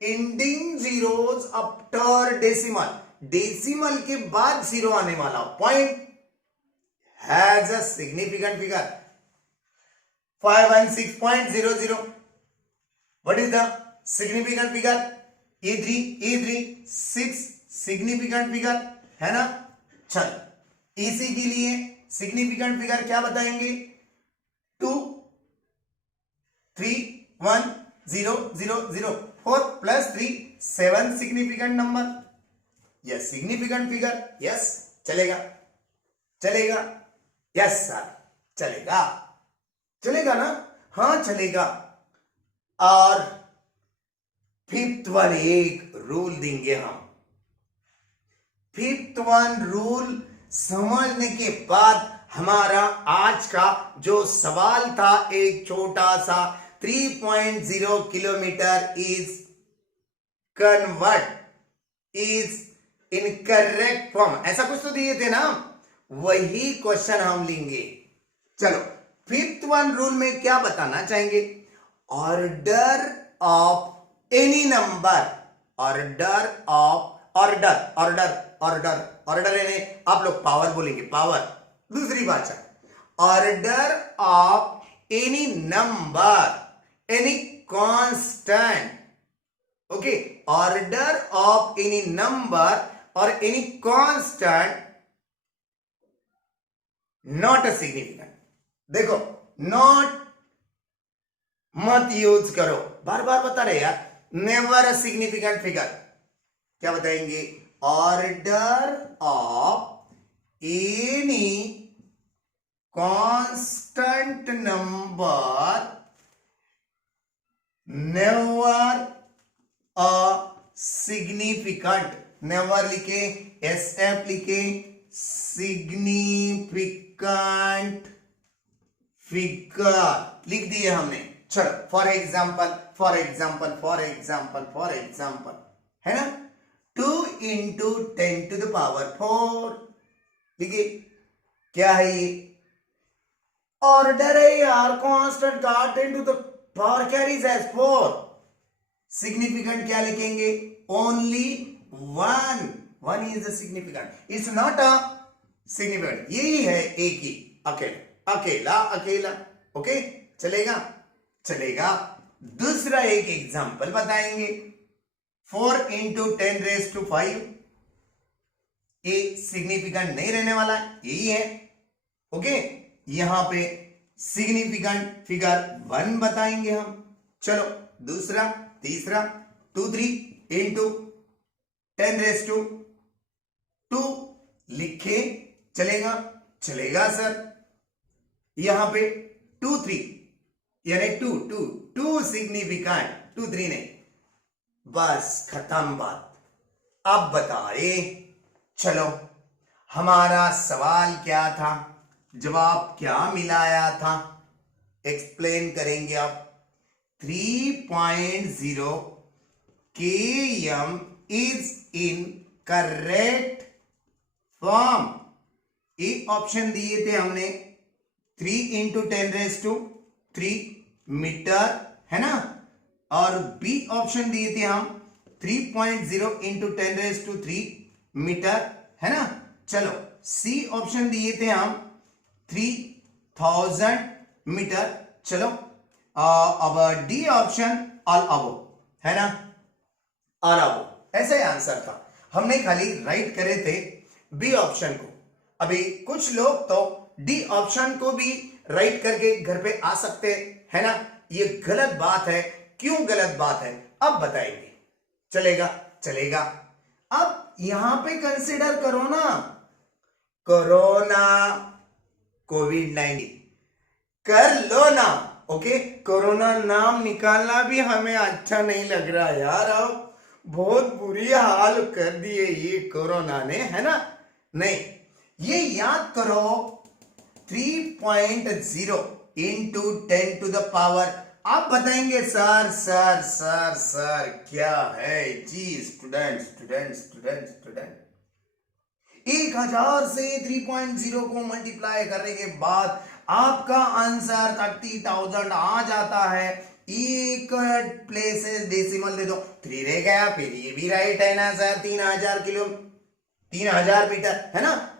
एंडिंग जीरोस आफ्टर डेसिमल के बाद जीरो आने वाला point has a significant figure 516.00 what is the significant figure E3 6 significant figure है ना। चल इसी के लिए सिग्निफिकेंट फिगर क्या बताएंगे 2 3 1 0 0 0 4 plus 3 7 significant number yes significant figure yes चलेगा यस सर चलेगा ना हाँ चलेगा। और फिफ्थ वन एक रूल देंगे हम। फिफ्थ वन रूल समझने के बाद हमारा आज का जो सवाल था एक छोटा सा 3.0 kilometre is convert is incorrect form ऐसा कुछ तो दिए थे ना वही क्वेश्चन हम लेंगे। चलो फिफ्थ वन रूल में क्या बताना चाहेंगे order of any number order यानी आप लोग पावर बोलेंगे पावर दूसरी भाषा order of any number any constant. Okay order of any number और any constant not a significant. देखो नॉट मत यूज करो बार बार बता रहे यार नेवर अ सिग्निफिकेंट फिगर। क्या बताएंगे order of any constant number never a significant never लिखे SF लिखे सिग्निफिकेंट फिगर लिख दिए हमने। चलो फॉर एग्जाम्पल है ना 2 into 10 to the power 4 देखिए क्या है ये ऑर्डर है यार कांस्टेंट का 10 to the power carries as 4। Significant क्या लिखेंगे? Only 1 is the significant, it's not a significant. यही है एक ही, अकेला अकेला अकेला। ओके, चलेगा चलेगा। दूसरा एक एग्जांपल बताएंगे, 4 इंटू 10⁵ ये सिग्निफिकेंट नहीं रहने वाला है, यही है। ओके, यहां पे सिग्निफिकेंट फिगर 1 बताएंगे हम। चलो दूसरा, तीसरा, 2 3 इंटू 10⁵2 लिखे, चलेगा चलेगा सर। यहां पे 2 3 यानी 2 सिग्निफिकेंट, 2 3 नहीं, बस खत्म बात। अब बताए, चलो हमारा सवाल क्या था, जवाब क्या मिलाया था, एक्सप्लेन करेंगे आप। 3.0 km is in correct form. A option दिए थे हमने 3 इंटू 10⁵3 मीटर, है ना, और बी ऑप्शन दिए थे हम 3.0 इंटू 10⁵3 मीटर, है ना। चलो सी ऑप्शन दिए थे हम 3000 मीटर। चलो अब डी ऑप्शन ऑल अबो, है ना, ऑल अबो, ऐसा ही आंसर था। हमने खाली राइट करे थे बी ऑप्शन को। अभी कुछ लोग तो डी ऑप्शन को भी राइट करके घर पे आ सकते, है ना। ये गलत बात है। क्यों गलत बात है अब बताएंगे, चलेगा चलेगा। अब यहां पे कंसिडर करो ना, कोरोना, कोविड-19 कर लो ना। ओके, कोरोना नाम निकालना भी हमें अच्छा नहीं लग रहा यार, अब बहुत बुरी हाल कर दिए ये कोरोना ने, है ना। नहीं, ये याद करो 3.0 इंटू 10 टू द पावर। आप बताएंगे सर सर सर सर क्या है जी? स्टूडेंट स्टूडेंट स्टूडेंट स्टूडेंट 1000 से 3.0 को मल्टीप्लाई करने के बाद आपका आंसर 30,000 आ जाता है। एक प्लेसेस डेसिमल दे दो, 3 रह गया, फिर ये भी राइट है ना सर, 3000 मीटर, है ना।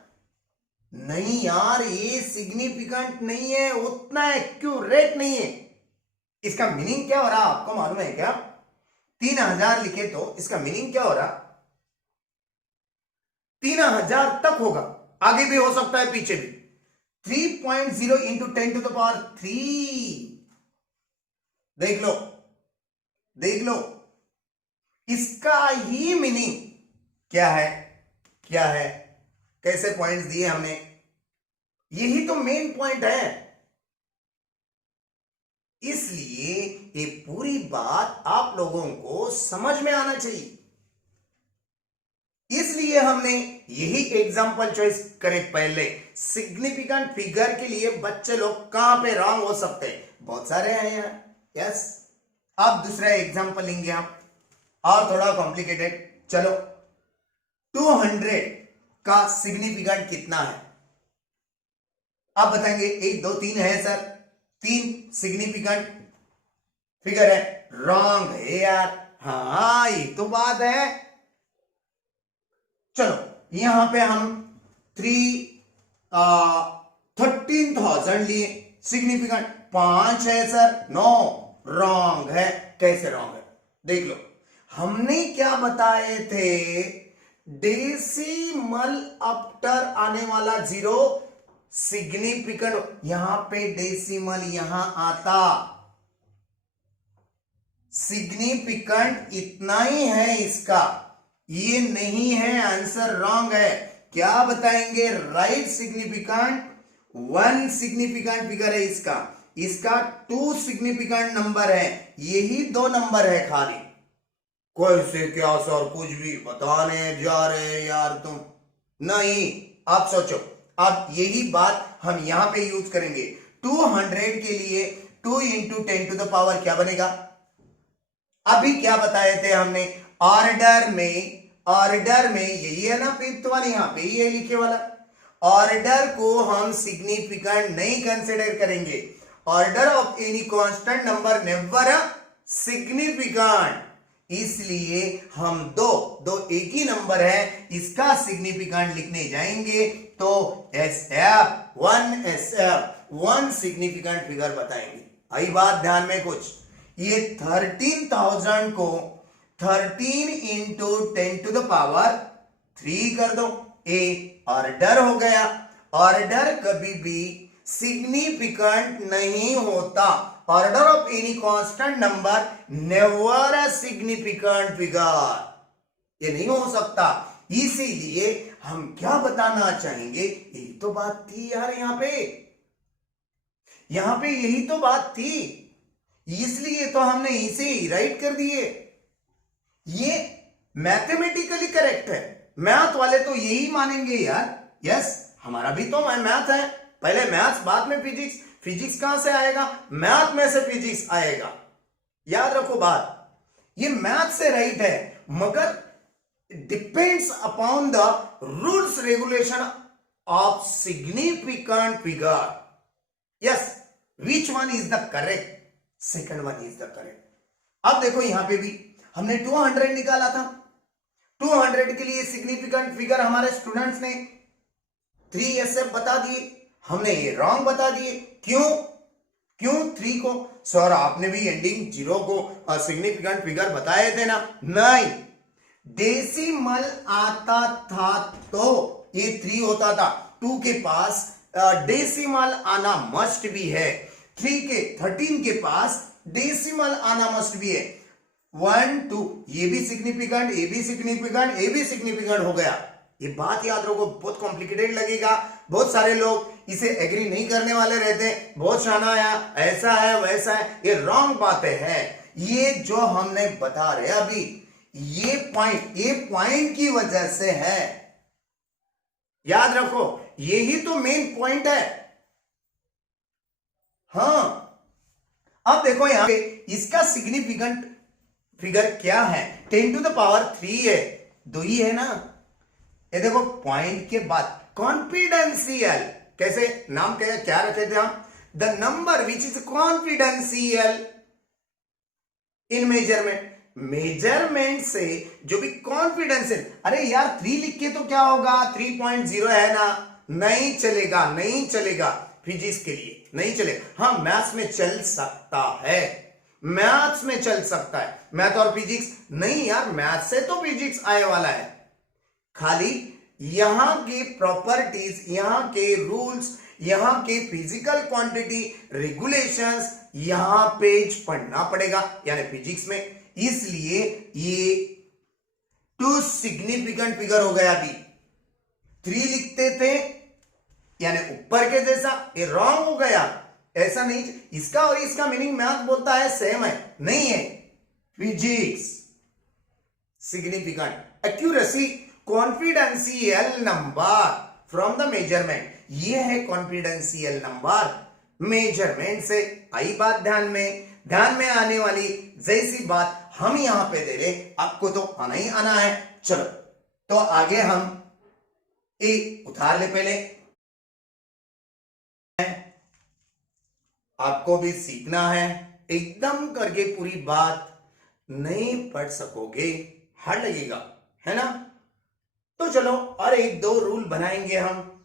नहीं यार, ये सिग्निफिकेंट नहीं है, उतना एक्यूरेट नहीं है। इसका मीनिंग क्या हो रहा आपको मालूम है क्या? 3000 लिखे तो इसका मीनिंग क्या हो रहा? 3000 तक होगा, आगे भी हो सकता है, पीछे भी। 3.0 इंटू 10 टू द पावर 3, देख लो देख लो, इसका ही मीनिंग क्या है? क्या है? कैसे पॉइंट्स दिए हमने, यही तो मेन पॉइंट है। इसलिए ये पूरी बात आप लोगों को समझ में आना चाहिए, इसलिए हमने यही एग्जांपल चॉइस करे। पहले सिग्निफिकेंट फिगर के लिए बच्चे लोग कहां पे रॉन्ग हो सकते हैं, बहुत सारे हैं यार। यस, अब दूसरा एग्जांपल लेंगे आप, और थोड़ा कॉम्प्लिकेटेड। चलो 200 का सिग्निफिकेंट कितना है आप बताएंगे? 1 2 3 है सर, 3 सिग्निफिकेंट फिगर है। रॉन्ग है यार, हाँ ये तो बात है। चलो यहां पे हम 13,000 लिए, सिग्निफिकेंट 5 है सर, 9 रॉन्ग है। कैसे रॉन्ग है देख लो, हमने क्या बताए थे? डेसिमल आफ्टर आने वाला 0 सिग्निफिकेंट, यहां पे डेसिमल यहां आता, सिग्निफिकेंट इतना ही है इसका, ये नहीं है, आंसर रॉन्ग है। क्या बताएंगे? राइट सिग्निफिकेंट 1 सिग्निफिकेंट फिगर है इसका, इसका 2 सिग्निफिकेंट नंबर है, यही 2 नंबर है खाली। कैसे क्या सर, कुछ भी बताने जा रहे यार तुम। नहीं, आप सोचो, अब यही बात हम यहां पे यूज करेंगे। 200 के लिए 2 इंटू 10 टू द पावर क्या बनेगा? अभी क्या बताए थे हमने? ऑर्डर में यही है ना, फिफ्थ वाला यहां पे ही है लिखे वाला। ऑर्डर को हम सिग्निफिकेंट नहीं कंसिडर करेंगे, order of any constant number never significant, इसलिए हम दो एक ही नंबर है, इसका सिग्निफिकेंट लिखने जाएंगे तो SF1 सिग्निफिकेंट फिगर बताएंगे। आई बात ध्यान में कुछ, ये 13,000 को 13 इंटू 10 टू द पावर 3 कर दो, ए ऑर्डर हो गया। ऑर्डर कभी भी सिग्निफिकेंट नहीं होता, order of any constant number never a significant figure, ये नहीं हो सकता। इसीलिए हम क्या बताना चाहेंगे, यही तो बात थी यार, यहां पे यही तो बात थी, इसलिए तो हमने इसे राइट कर दिए। ये मैथमेटिकली करेक्ट है, मैथ वाले तो यही मानेंगे यार। यस, हमारा भी तो मैथ है, पहले मैथ्स बाद में फिजिक्स, फिजिक्स कहां से आएगा, मैथ में से फिजिक्स आएगा। याद रखो बात, ये मैथ से राइट है, मगर depends upon the rules regulation of significant figure. Yes, which one is the correct, second one is the correct. अब देखो यहां पे भी हमने 200 निकाला था, 200 के लिए सिग्निफिकेंट फिगर हमारे स्टूडेंट्स ने 3SF बता दिए, हमने ये रॉन्ग बता दिए। क्यों 3 को? सर आपने भी एंडिंग 0 को सिग्निफिकेंट फिगर बताए थे ना। नहीं, डेसिमल आता था तो ये 3 होता था, 2 के पास डेसिमल आना मस्ट भी है, 13 के पास डेसिमल आना मस्ट भी है। 1 2 ये भी सिग्निफिकेंट, ये भी सिग्निफिकेंट, ये भी सिग्निफिकेंट हो गया। ये बात याद रखो, बहुत कॉम्प्लिकेटेड लगेगा, बहुत सारे लोग इसे एग्री नहीं करने वाले रहते हैं, बहुत शाना है, ऐसा है वैसा है, ये रॉन्ग बातें हैं। ये जो हमने बता रहे अभी, ये पॉइंट की वजह से है, याद रखो, यही तो मेन पॉइंट है। हां, अब देखो यहां पे इसका सिग्निफिकेंट फिगर क्या है, 10 टू द पावर 3 है, 2 ही है ना। ये देखो पॉइंट के बाद कॉन्फिडेंशियल, कैसे नाम क्या रखे थे हम, the number which is confidential in measurement से जो भी कॉन्फिडेंशियल, अरे यार 3 लिख के तो क्या होगा, 3.0 है ना, नहीं चलेगा फिजिक्स के लिए, नहीं चलेगा। हाँ, मैथ्स में चल सकता है, मैथ्स में चल सकता है, मैथ और फिजिक्स नहीं यार, मैथ से तो फिजिक्स आने वाला है। खाली यहां की प्रॉपर्टीज, यहां के रूल्स, यहां के फिजिकल क्वांटिटी रेगुलेशंस यहां पेज पढ़ना पड़ेगा, यानी फिजिक्स में। इसलिए ये 2 सिग्निफिकेंट फिगर हो गया। अभी 3 लिखते थे यानी ऊपर के जैसा, ये रॉन्ग हो गया, ऐसा नहीं। इसका और इसका मीनिंग मैथ बोलता है सेम है, नहीं है। Physics significant, accuracy, confidential number from the measurement, ये है कॉन्फिडेंशियल नंबर मेजरमेंट से। आई बात ध्यान में आने वाली जैसी बात हम यहां पे दे रहे, आपको तो आना ही आना है। चलो तो आगे हम एक उतार ले, पहले आपको भी सीखना है, एकदम करके पूरी बात नहीं पढ़ सकोगे, हार्ड लगेगा, है ना। तो चलो और 1-2 रूल बनाएंगे हम।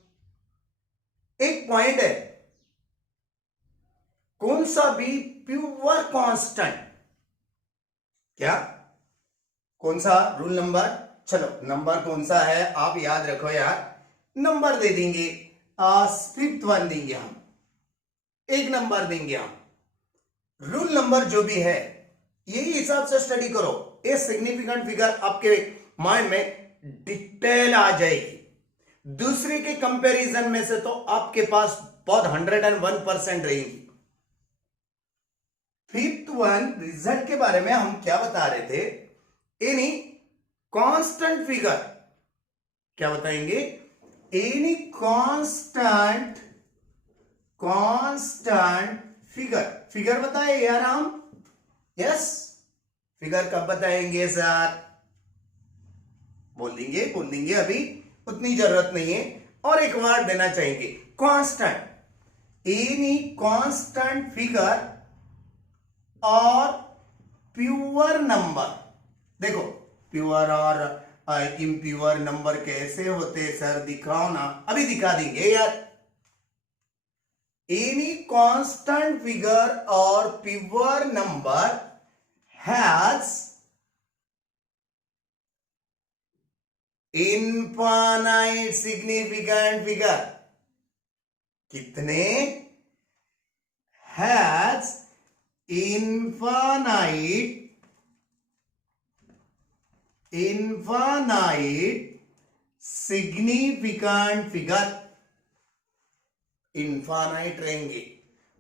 एक पॉइंट है, कौन सा भी प्योर कांस्टेंट, क्या कौन सा रूल नंबर, चलो नंबर कौन सा है आप याद रखो यार, नंबर दे देंगे, 5th वन देंगे हम, एक नंबर देंगे हम। रूल नंबर जो भी है यही हिसाब से स्टडी करो, ये सिग्निफिकेंट फिगर आपके माइंड में डिटेल आ जाएगी। दूसरे के कंपैरिजन में से तो आपके पास बहुत 101% रहेगी। 5th वन रिजल्ट के बारे में हम क्या बता रहे थे, एनी कांस्टेंट फिगर, क्या बताएंगे, एनी कांस्टेंट फिगर बताए यार हम। यस, फिगर कब बताएंगे सर, बोल देंगे, अभी उतनी जरूरत नहीं है। और एक वर्ड देना चाहेंगे, कांस्टेंट, एनी कांस्टेंट फिगर और प्योर नंबर। देखो प्योर और इम्प्योर नंबर कैसे होते सर, दिखाओ ना। अभी दिखा देंगे यार। एनी कांस्टेंट फिगर और pure number has infinite significant figure. कितने? Has infinite significant figure. Infinite रहेंगे,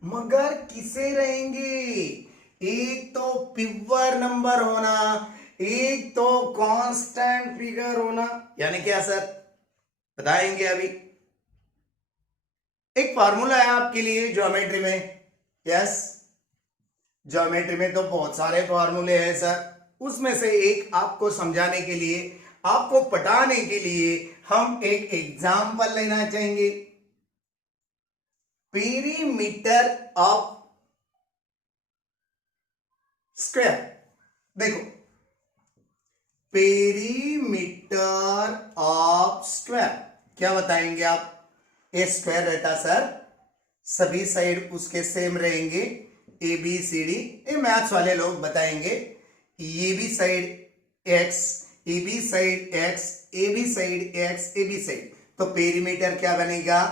मगर किसे रहेंगे? एक तो प्योर नंबर होना, एक तो कांस्टेंट फिगर होना। यानी क्या सर, बताएंगे अभी। एक फार्मूला है आपके लिए ज्योमेट्री में। यस, ज्योमेट्री में तो बहुत सारे फार्मूले हैं सर, उसमें से एक आपको समझाने के लिए, आपको पढ़ाने के लिए हम एक एग्जांपल लेना चाहेंगे। Perimeter of square. देखो पेरीमीटर ऑफ स्क्वायर क्या बताएंगे आप? ए स्क्वायर रहता सर, सभी साइड उसके सेम रहेंगे, ए बी सी डी। ये मैथ्स वाले लोग बताएंगे। ये भी side x, A B side x, A B side x, A B side. तो पेरीमीटर क्या बनेगा?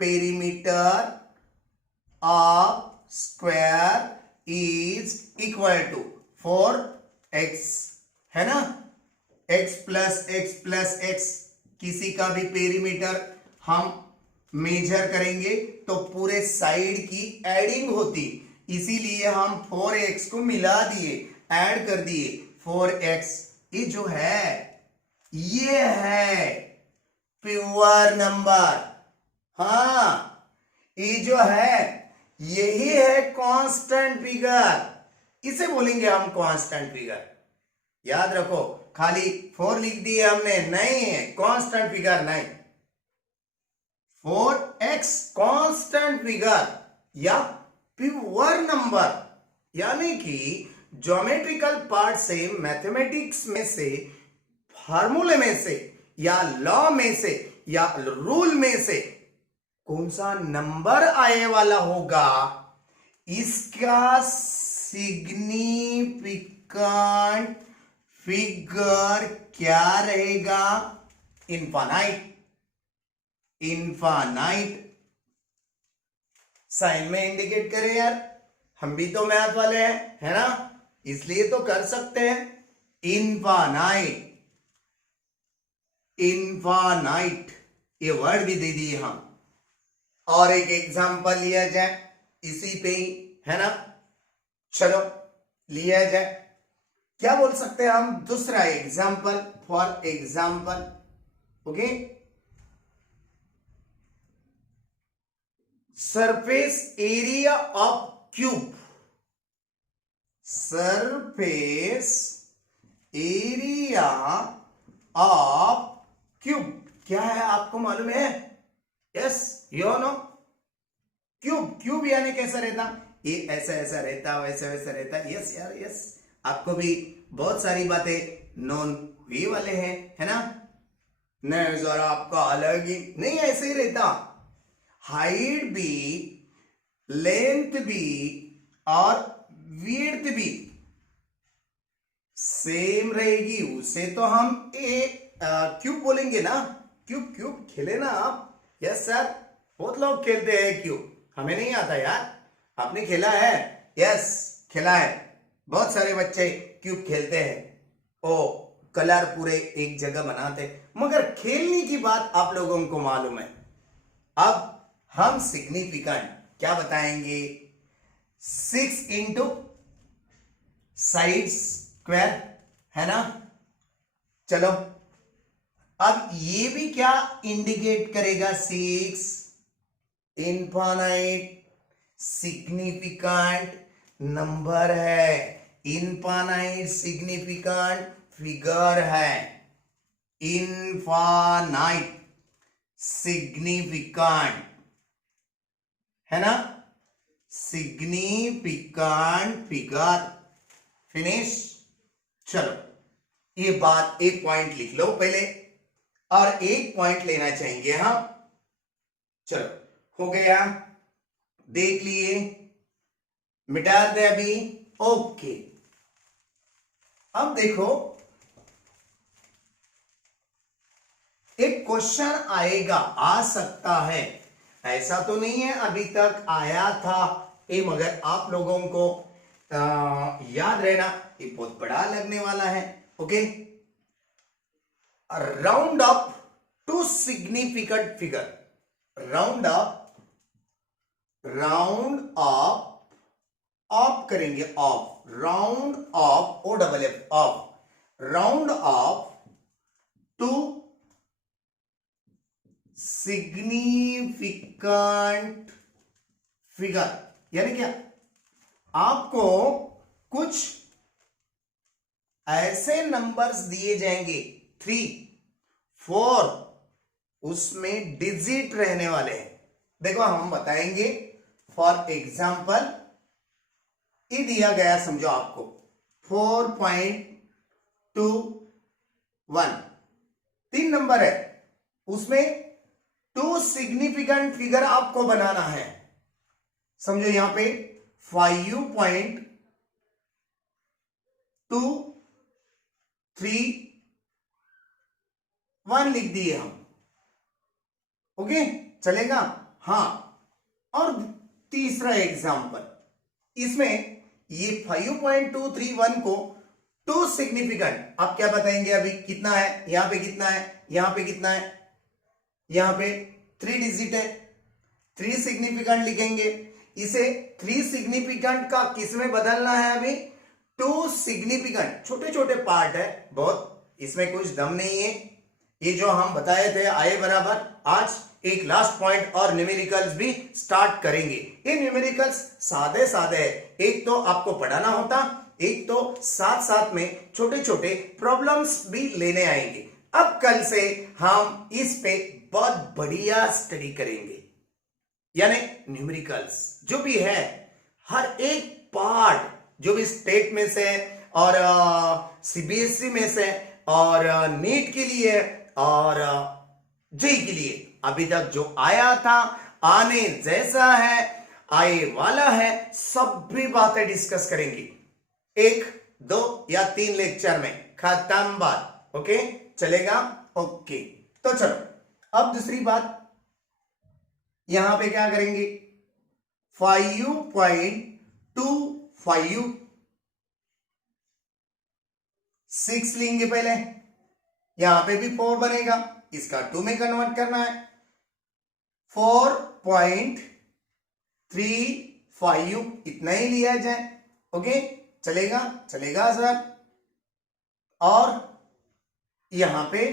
Perimeter of square is equal to 4x, है ना? x प्लस x, किसी का भी पेरीमीटर हम मेजर करेंगे तो पूरे साइड की एडिंग होती, इसीलिए हम 4x को मिला दिए, ऐड कर दिए 4x। ये जो है ये है प्योर नंबर। हाँ, ये जो है यही है कांस्टेंट फिगर। इसे बोलेंगे हम कांस्टेंट फिगर। याद रखो, खाली 4 लिख दिए हमने, नहीं है कांस्टेंट फिगर नहीं। 4x कांस्टेंट फिगर या प्योर नंबर, यानी कि ज्योमेट्रिकल पार्ट से, मैथमेटिक्स में से, फार्मूले में से, या लॉ में से, या रूल में से कौन सा नंबर आने वाला होगा, इसका सिग्निफिकेंट फिगर क्या रहेगा? इनफाइनाइट। इनफाइनाइट साइन में इंडिकेट करें यार, हम भी तो मैथ वाले हैं, है ना? इसलिए तो कर सकते हैं। इनफाइनाइट, इनफाइनाइट ये वर्ड भी दे दिए हम। और एक एग्जांपल लिया जाए इसी पे ही, है ना? चलो लिया जाए, क्या बोल सकते हैं हम? दूसरा example, for example, okay. Surface area of cube. Surface area of cube क्या है आपको मालूम है? Yes, you know. Cube, cube यानी कैसा रहता? ये ऐसा ऐसा रहता, वैसा वैसा रहता। यस यार, यस, आपको भी बहुत सारी बातें नॉन हुई वाले हैं, है ना? नहीं जरा आपका अलग ही नहीं, ऐसे ही रहता। हाइट भी, लेंथ भी और विड्थ भी सेम रहेगी, उसे तो हम क्यूब बोलेंगे ना। क्यूब, क्यूब खेले ना आप? यस सर, बहुत लोग खेलते हैं क्यूब, हमें नहीं आता यार। आपने खेला है? यस खेला है, बहुत सारे बच्चे क्यूब खेलते हैं। ओ कलर पूरे एक जगह बनाते, मगर खेलने की बात आप लोगों को मालूम है। अब हम सिग्निफिकेंट क्या बताएंगे? 6 इंटू साइड स्क्वायर, है ना? चलो अब ये भी क्या इंडिकेट करेगा? 6 इनफाइनाइट सिग्निफिकेंट नंबर है, इनफाइनाइट सिग्निफिकेंट फिगर है। इनफाइनाइट सिग्निफिकेंट, है ना, सिग्निफिकेंट फिगर। फिनिश। चलो ये बात एक पॉइंट लिख लो पहले, और एक पॉइंट लेना चाहेंगे हम। चलो हो गया, देख लिए, मिटा दे अभी। ओके, अब देखो एक क्वेश्चन आएगा, आ सकता है, ऐसा तो नहीं है अभी तक आया था ये, मगर आप लोगों को याद रहना ये बहुत बड़ा लगने वाला है। Okay, round up to significant figure, round up करेंगे, off, round off, O double F, off, round off to significant figure, यानी क्या, आपको कुछ ऐसे नंबर्स दिए जाएंगे 3, 4, उसमें डिजिट रहने वाले हैं। देखो हम बताएंगे, फॉर एग्जाम्पल ये दिया गया, समझो आपको 4.21 3 नंबर है, उसमें 2 सिग्निफिकेंट फिगर आपको बनाना है। समझो यहां पे 5.231 लिख दिए हम। ओके, चलेगा? हाँ, और तीसरा एग्जांपल, इसमें ये 5.231 को 2 सिग्निफिकेंट, आप क्या बताएंगे अभी, कितना है, यहां पे कितना है, यहां पे कितना है, यहां पे 3 डिजिट है, 3 सिग्निफिकेंट लिखेंगे। इसे 3 सिग्निफिकेंट का किस में बदलना है अभी, 2 सिग्निफिकेंट, छोटे छोटे पार्ट है बहुत, इसमें कुछ दम नहीं है। ये जो हम बताए थे आए बराबर, आज एक लास्ट पॉइंट और न्यूमेरिकल्स भी स्टार्ट करेंगे। ये न्यूमेरिकल्स सादे सादे है, एक तो आपको पढ़ाना होता, एक तो साथ साथ में छोटे छोटे प्रॉब्लम्स भी लेने आएंगे। अब कल से हम इस पे बहुत बढ़िया स्टडी करेंगे, यानी न्यूमेरिकल्स जो भी है, हर एक पार्ट जो भी स्टेट में से और सीबीएसई में से और नीट के लिए और जेईई के लिए अभी तक जो आया था, आने जैसा है, आए वाला है, सब भी बातें डिस्कस करेंगे 1, 2 या 3 लेक्चर में, खत्म बात। ओके, चलेगा? ओके, तो चलो अब दूसरी बात, यहां पे क्या करेंगे, 5.25 लेंगे पहले, यहां पे भी 4 बनेगा, इसका 2 में कन्वर्ट करना है, 4.35 इतना ही लिया जाए। ओके, चलेगा? चलेगा सर। और यहां पे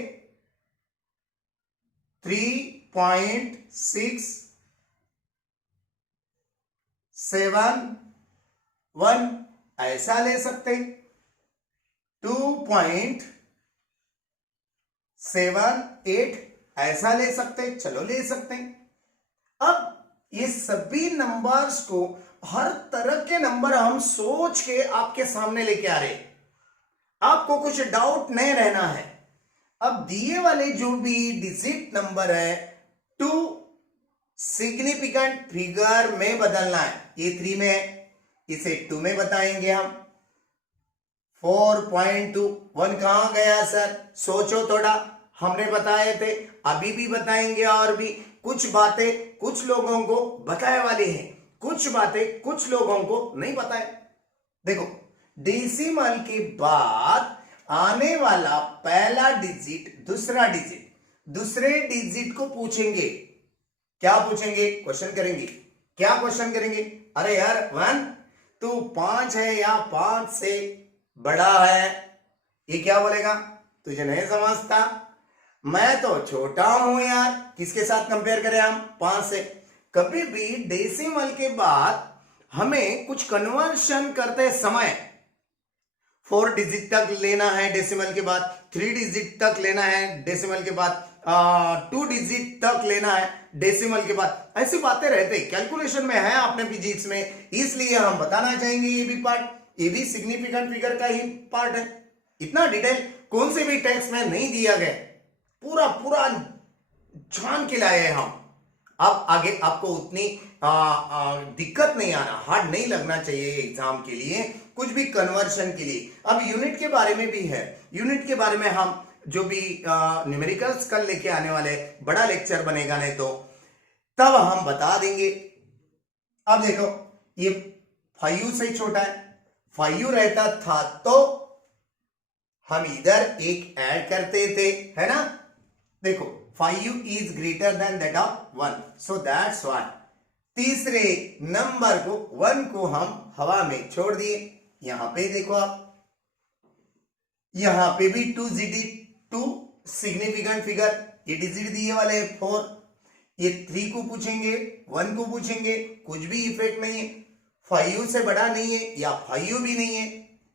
3.671 ऐसा ले सकते, 2.78 ऐसा ले सकते, चलो ले सकते। अब ये सभी नंबर्स को, हर तरह के नंबर हम सोच के आपके सामने लेके आ रहे, आपको कुछ डाउट नहीं रहना है। अब दिए वाले जो भी डिजिट नंबर है, 2 सिग्निफिकेंट फिगर में बदलना है। ये 3 में है, इसे 2 में बताएंगे हम। 4.21 कहां गया सर, सोचो थोड़ा, हमने बताए थे, अभी भी बताएंगे, और भी कुछ बातें कुछ लोगों को बताए वाले हैं, कुछ बातें कुछ लोगों को नहीं बताए। देखो, डेसिमल के बाद आने वाला पहला डिजिट, दूसरा डिजिट, दूसरे डिजिट को पूछेंगे, क्या पूछेंगे, क्वेश्चन करेंगे। क्या क्वेश्चन करेंगे, अरे यार 1 तू 5 है या 5 से बड़ा है, ये क्या बोलेगा, तुझे नहीं समझता, मैं तो छोटा हूं यार, किसके साथ कंपेयर करें हम, 5 से। कभी भी डेसिमल के बाद हमें कुछ कन्वर्शन करते समय 4 डिजिट तक लेना है डेसिमल के बाद, 3 डिजिट तक लेना है डेसिमल के बाद, 2 डिजिट तक लेना है डेसिमल के बाद, ऐसी बातें रहते कैलकुलेशन में है आपने फिजिक्स में, इसलिए हम बताना चाहेंगे ये भी पार्ट, ये भी सिग्निफिकेंट फिगर का ही पार्ट है। इतना डिटेल कौन से भी टेक्स्ट में नहीं दिया गया, पूरा पूरा जान के लाए हैं हम। अब आगे आपको उतनी दिक्कत नहीं आना, हार्ड नहीं लगना चाहिए एग्जाम के लिए, कुछ भी कन्वर्शन के लिए। अब यूनिट के बारे में भी है, यूनिट के बारे में हम जो भी न्यूमेरिकल्स कल लेके आने वाले, बड़ा लेक्चर बनेगा नहीं तो तब हम बता देंगे। अब देखो ये 5u से छोटा है, 5u रहता था तो हम इधर एक ऐड करते थे, है ना। देखो 5u is greater than that of 1, so that's why तीसरे नंबर को 1 को हम हवा में छोड़ दिए। यहां पे देखो आप, यहां पे भी 2 सिग्निफिकेंट फिगर, ये डिजिट दिए वाले हैं 4, ये 3 को पूछेंगे 1 को पूछेंगे, कुछ भी इफेक्ट नहीं है, 5u से बड़ा नहीं है या 5u भी नहीं है,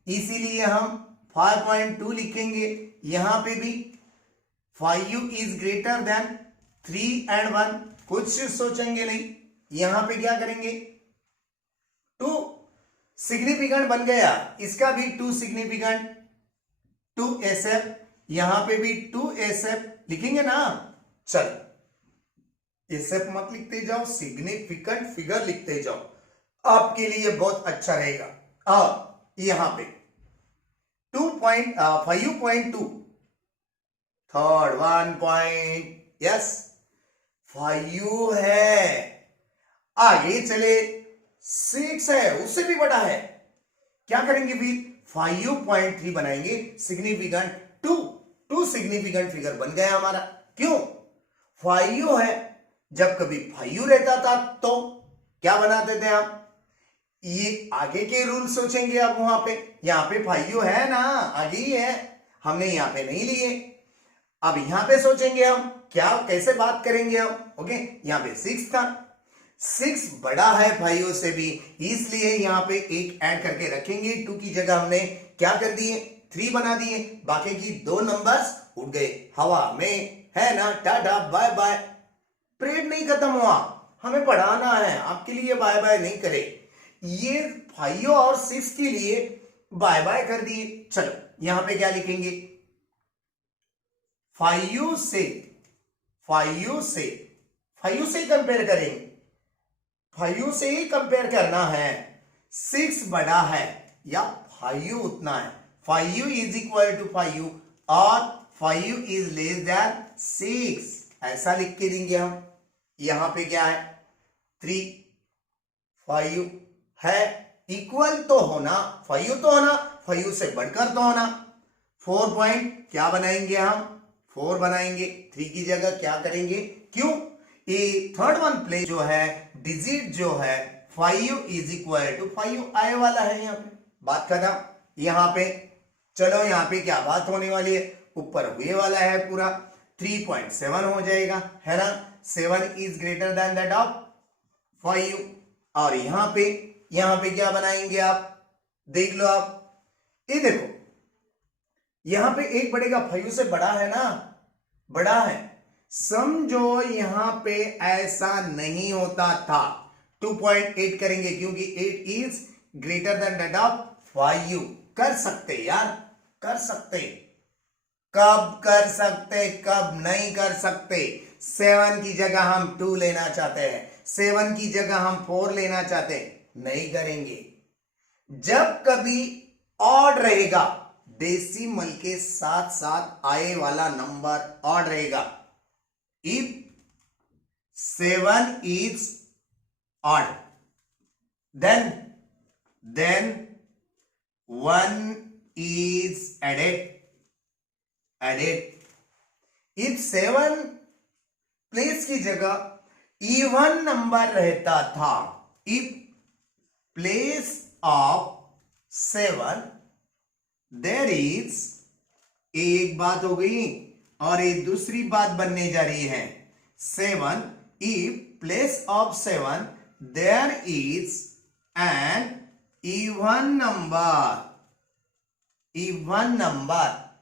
इसीलिए हम 5.2 लिखेंगे। यहां पे भी 5u is greater than 3 and 1, कुछ सोचेंगे नहीं, यहां पे क्या करेंगे 2 सिग्निफिकेंट बन गया, इसका भी 2 सिग्निफिकेंट 2 SF, यहां पे भी 2 SF लिखेंगे ना। चल SF मत लिखते जाओ, सिग्निफिकेंट फिगर लिखते जाओ, आपके लिए बहुत अच्छा रहेगा। अब यहां पे 5.2 थर्ड 1 पॉइंट, यस 5u है, आगे चले 6 है, उससे भी बड़ा है, क्या करेंगे फिर 5u.3 बनाएंगे, सिग्निफिकेंट 2 सिग्निफिकेंट फिगर बन गया हमारा। क्यों 5u है, जब कभी 5u रहता था तो क्या बनाते थे हम, ये आगे के रूल सोचेंगे। अब वहां पे यहां पे 5u है ना, आगे ही है, हमने यहां पे नहीं लिए, अब यहां पे सोचेंगे हम क्या, कैसे बात करेंगे हम। ओके, यहां पे 6 था, 6 बड़ा है 5u से भी, इसलिए यहां पे एक ऐड करके रखेंगे, 2 की जगह हमने क्या कर दिए 3 बना दिए, बाकी की 2 नंबर्स उड़ गए हवा में, है ना। टाटा बाय बाय, पीरियड नहीं खत्म हुआ, हमें पढ़ाना है, आपके लिए बाय बाय नहीं करे, ये 5u और 6 के लिए बाय बाय कर दिए। चलो यहां पे क्या लिखेंगे, 5u से कंपेयर करेंगे, 5u से ही कंपेयर करना है, 6 बड़ा है या 5u उतना है, 5u is equal to 5u और 5u इज लेस देन 6, ऐसा लिख के देंगे हम। यहां पे क्या है 3, 5u है, इक्वल तो होना 5u तो होना, 5u से बढ़कर तो होना, 4 पॉइंट क्या बनाएंगे हम 4 बनाएंगे, 3 की जगह क्या करेंगे, क्यों ये थर्ड वन प्लेस जो है, डिजिट जो है 5u is equal to 5u आए वाला है, यहां पे बात खत्म। यहां पे चलो यहां पे क्या बात होने वाली है, ऊपर हुए वाला है पूरा, 3.7 हो जाएगा, है ना। 7 is greater than that of 5u, और यहां पे क्या बनाएंगे आप, देख लो आप, ये देखो यहां पे एक बढ़ेगा, 5u से बड़ा है ना, बड़ा है, समझो यहां पे ऐसा नहीं होता था, 2.8 करेंगे क्योंकि 8 is greater than that of 5u, कर सकते यार, कर सकते, कब कर सकते कब नहीं कर सकते, 7 की जगह हम 2 लेना चाहते हैं, 7 की जगह हम 4 लेना चाहते हैं, नहीं करेंगे। जब कभी ऑड रहेगा, डेसिमल के साथ साथ आए वाला नंबर ऑड रहेगा, if 7 is odd then 1 is added. If 7 place की जगह इवन नंबर रहता था, if place of 7 there is, एक बात हो गई और एक दूसरी बात बनने जा रही है, 7 if place of 7 there is an even number,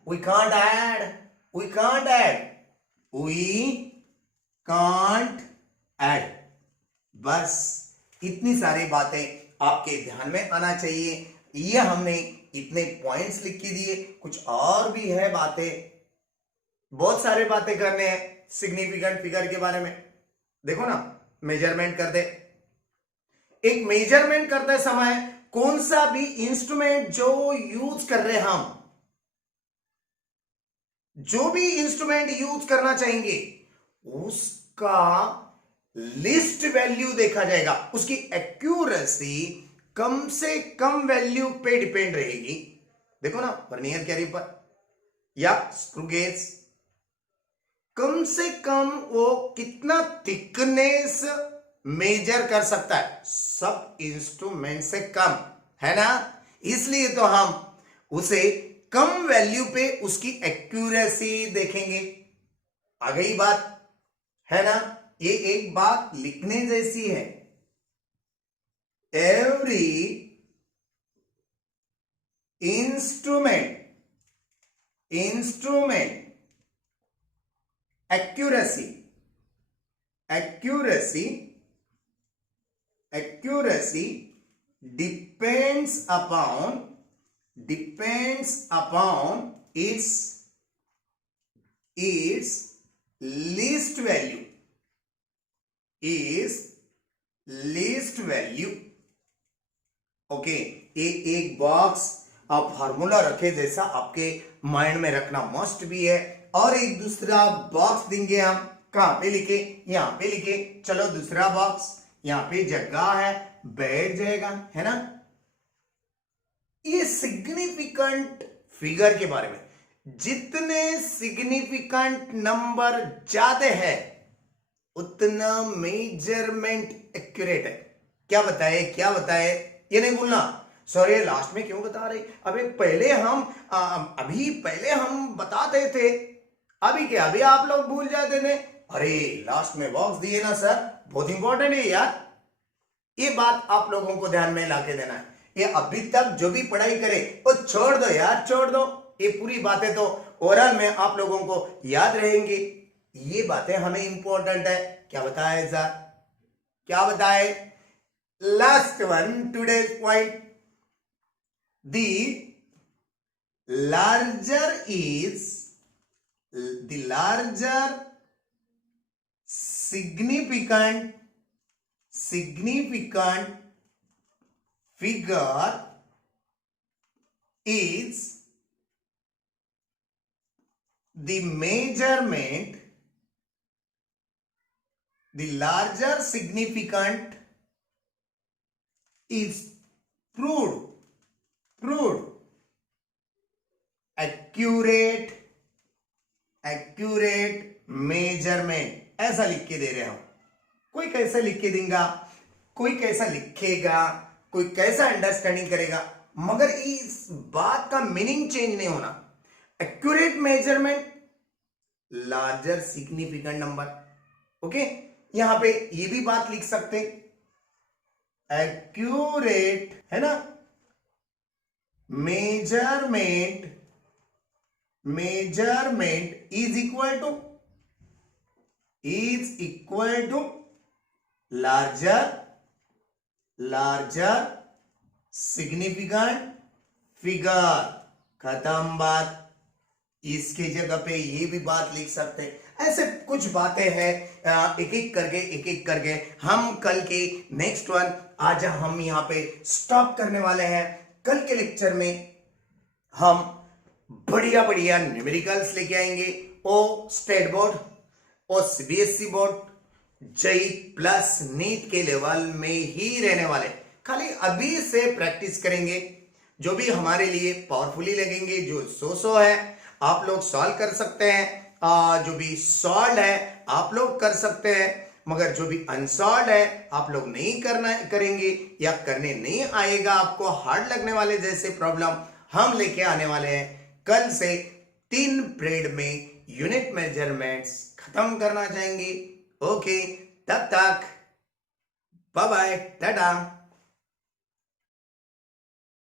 we can't add, we can't add. बस इतनी सारी बातें आपके ध्यान में आना चाहिए। ये हमने इतने पॉइंट्स लिख के दिए, कुछ और भी है बातें, बहुत सारे बातें करने हैं सिग्निफिकेंट फिगर के बारे में। देखो ना, मेजरमेंट करते, एक मेजरमेंट करते समय कौन सा भी इंस्ट्रूमेंट जो यूज कर रहे हैं हम, जो भी इंस्ट्रूमेंट यूज करना चाहेंगे उसका लिस्ट वैल्यू देखा जाएगा, उसकी एक्यूरेसी कम से कम वैल्यू पे डिपेंड रहेगी। देखो ना, वर्नियर कैलिपर या स्क्रू गेज, कम से कम वो कितना थिकनेस मेजर कर सकता है, सब इंस्ट्रूमेंट से कम है ना, इसलिए तो हम उसे कम वैल्यू पे उसकी एक्यूरेसी देखेंगे। आ गई बात, है ना। ये एक बात लिखने जैसी है, every instrument accuracy depends upon its least value। Okay, एक बॉक्स आप फार्मूला रखे जैसा आपके माइंड में रखना मस्ट भी है, और एक दूसरा बॉक्स देंगे हम, कहां पे लिखे, यहां पे लिखे, चलो दूसरा बॉक्स यहां पे जगह है, बैठ जाएगा, है ना। ये सिग्निफिकेंट फिगर के बारे में, जितने सिग्निफिकेंट नंबर ज्यादा है उतना मेजरमेंट एक्यूरेट है। क्या बताए ये नहीं भूलना। सॉरी, लास्ट में क्यों बता रहे, अभी पहले हम बताते थे, अभी क्या, अभी आप लोग भूल जाते थे। अरे लास्ट में बॉक्स दिए ना सर, बहुत इंपॉर्टेंट है यार, ये बात आप लोगों को ध्यान में लाके देना है। ये अभी तक जो भी पढ़ाई करे वो छोड़ दो यार, छोड़ दो, ये पूरी बातें तो ओरल में आप लोगों को याद रहेंगी, ये बातें हमें इंपॉर्टेंट है। क्या बताए सर, क्या बताए, last one, today's point, the larger significant figure is the measurement, the larger significant is proved accurate measurement, ऐसा लिख के दे रहे हम। कोई कैसे लिख के देगा, कोई कैसा लिखेगा, कोई कैसा अंडरस्टैंडिंग करेगा, मगर इस बात का मीनिंग चेंज नहीं होना। Accurate measurement, larger significant number. Okay, यहां पे ये भी बात लिख सकते, एक्यूरेट, है ना, measurement is equal to larger significant figure। खत्म बात। इसके जगह पे ये भी बात लिख सकते हैं। ऐसे कुछ बातें हैं, एक एक करके हम कल के नेक्स्ट वन, आज हम यहाँ पे स्टॉप करने वाले हैं। कल के लेक्चर में हम बढ़िया न्यूमेरिकल्स लेके आएंगे, ओ स्टेट बोर्ड, ओ CBSE board, JEE plus NEET के लेवल में ही रहने वाले। खाली अभी से प्रैक्टिस करेंगे, जो भी हमारे लिए पावरफुली लगेंगे, जो सो है आप लोग सॉल्व कर सकते हैं, जो भी सॉल्व है आप लोग कर सकते हैं, मगर जो भी अनसॉल्व है आप लोग नहीं करेंगे या करने नहीं आएगा, आपको हार्ड लगने वाले जैसे प्रॉब्लम हम लेके आने वाले हैं। कल से 3 पीरियड में यूनिट मेजरमेंट्स खत्म करना चाहेंगे। ओके, तब तक बाय बाय, टाटा।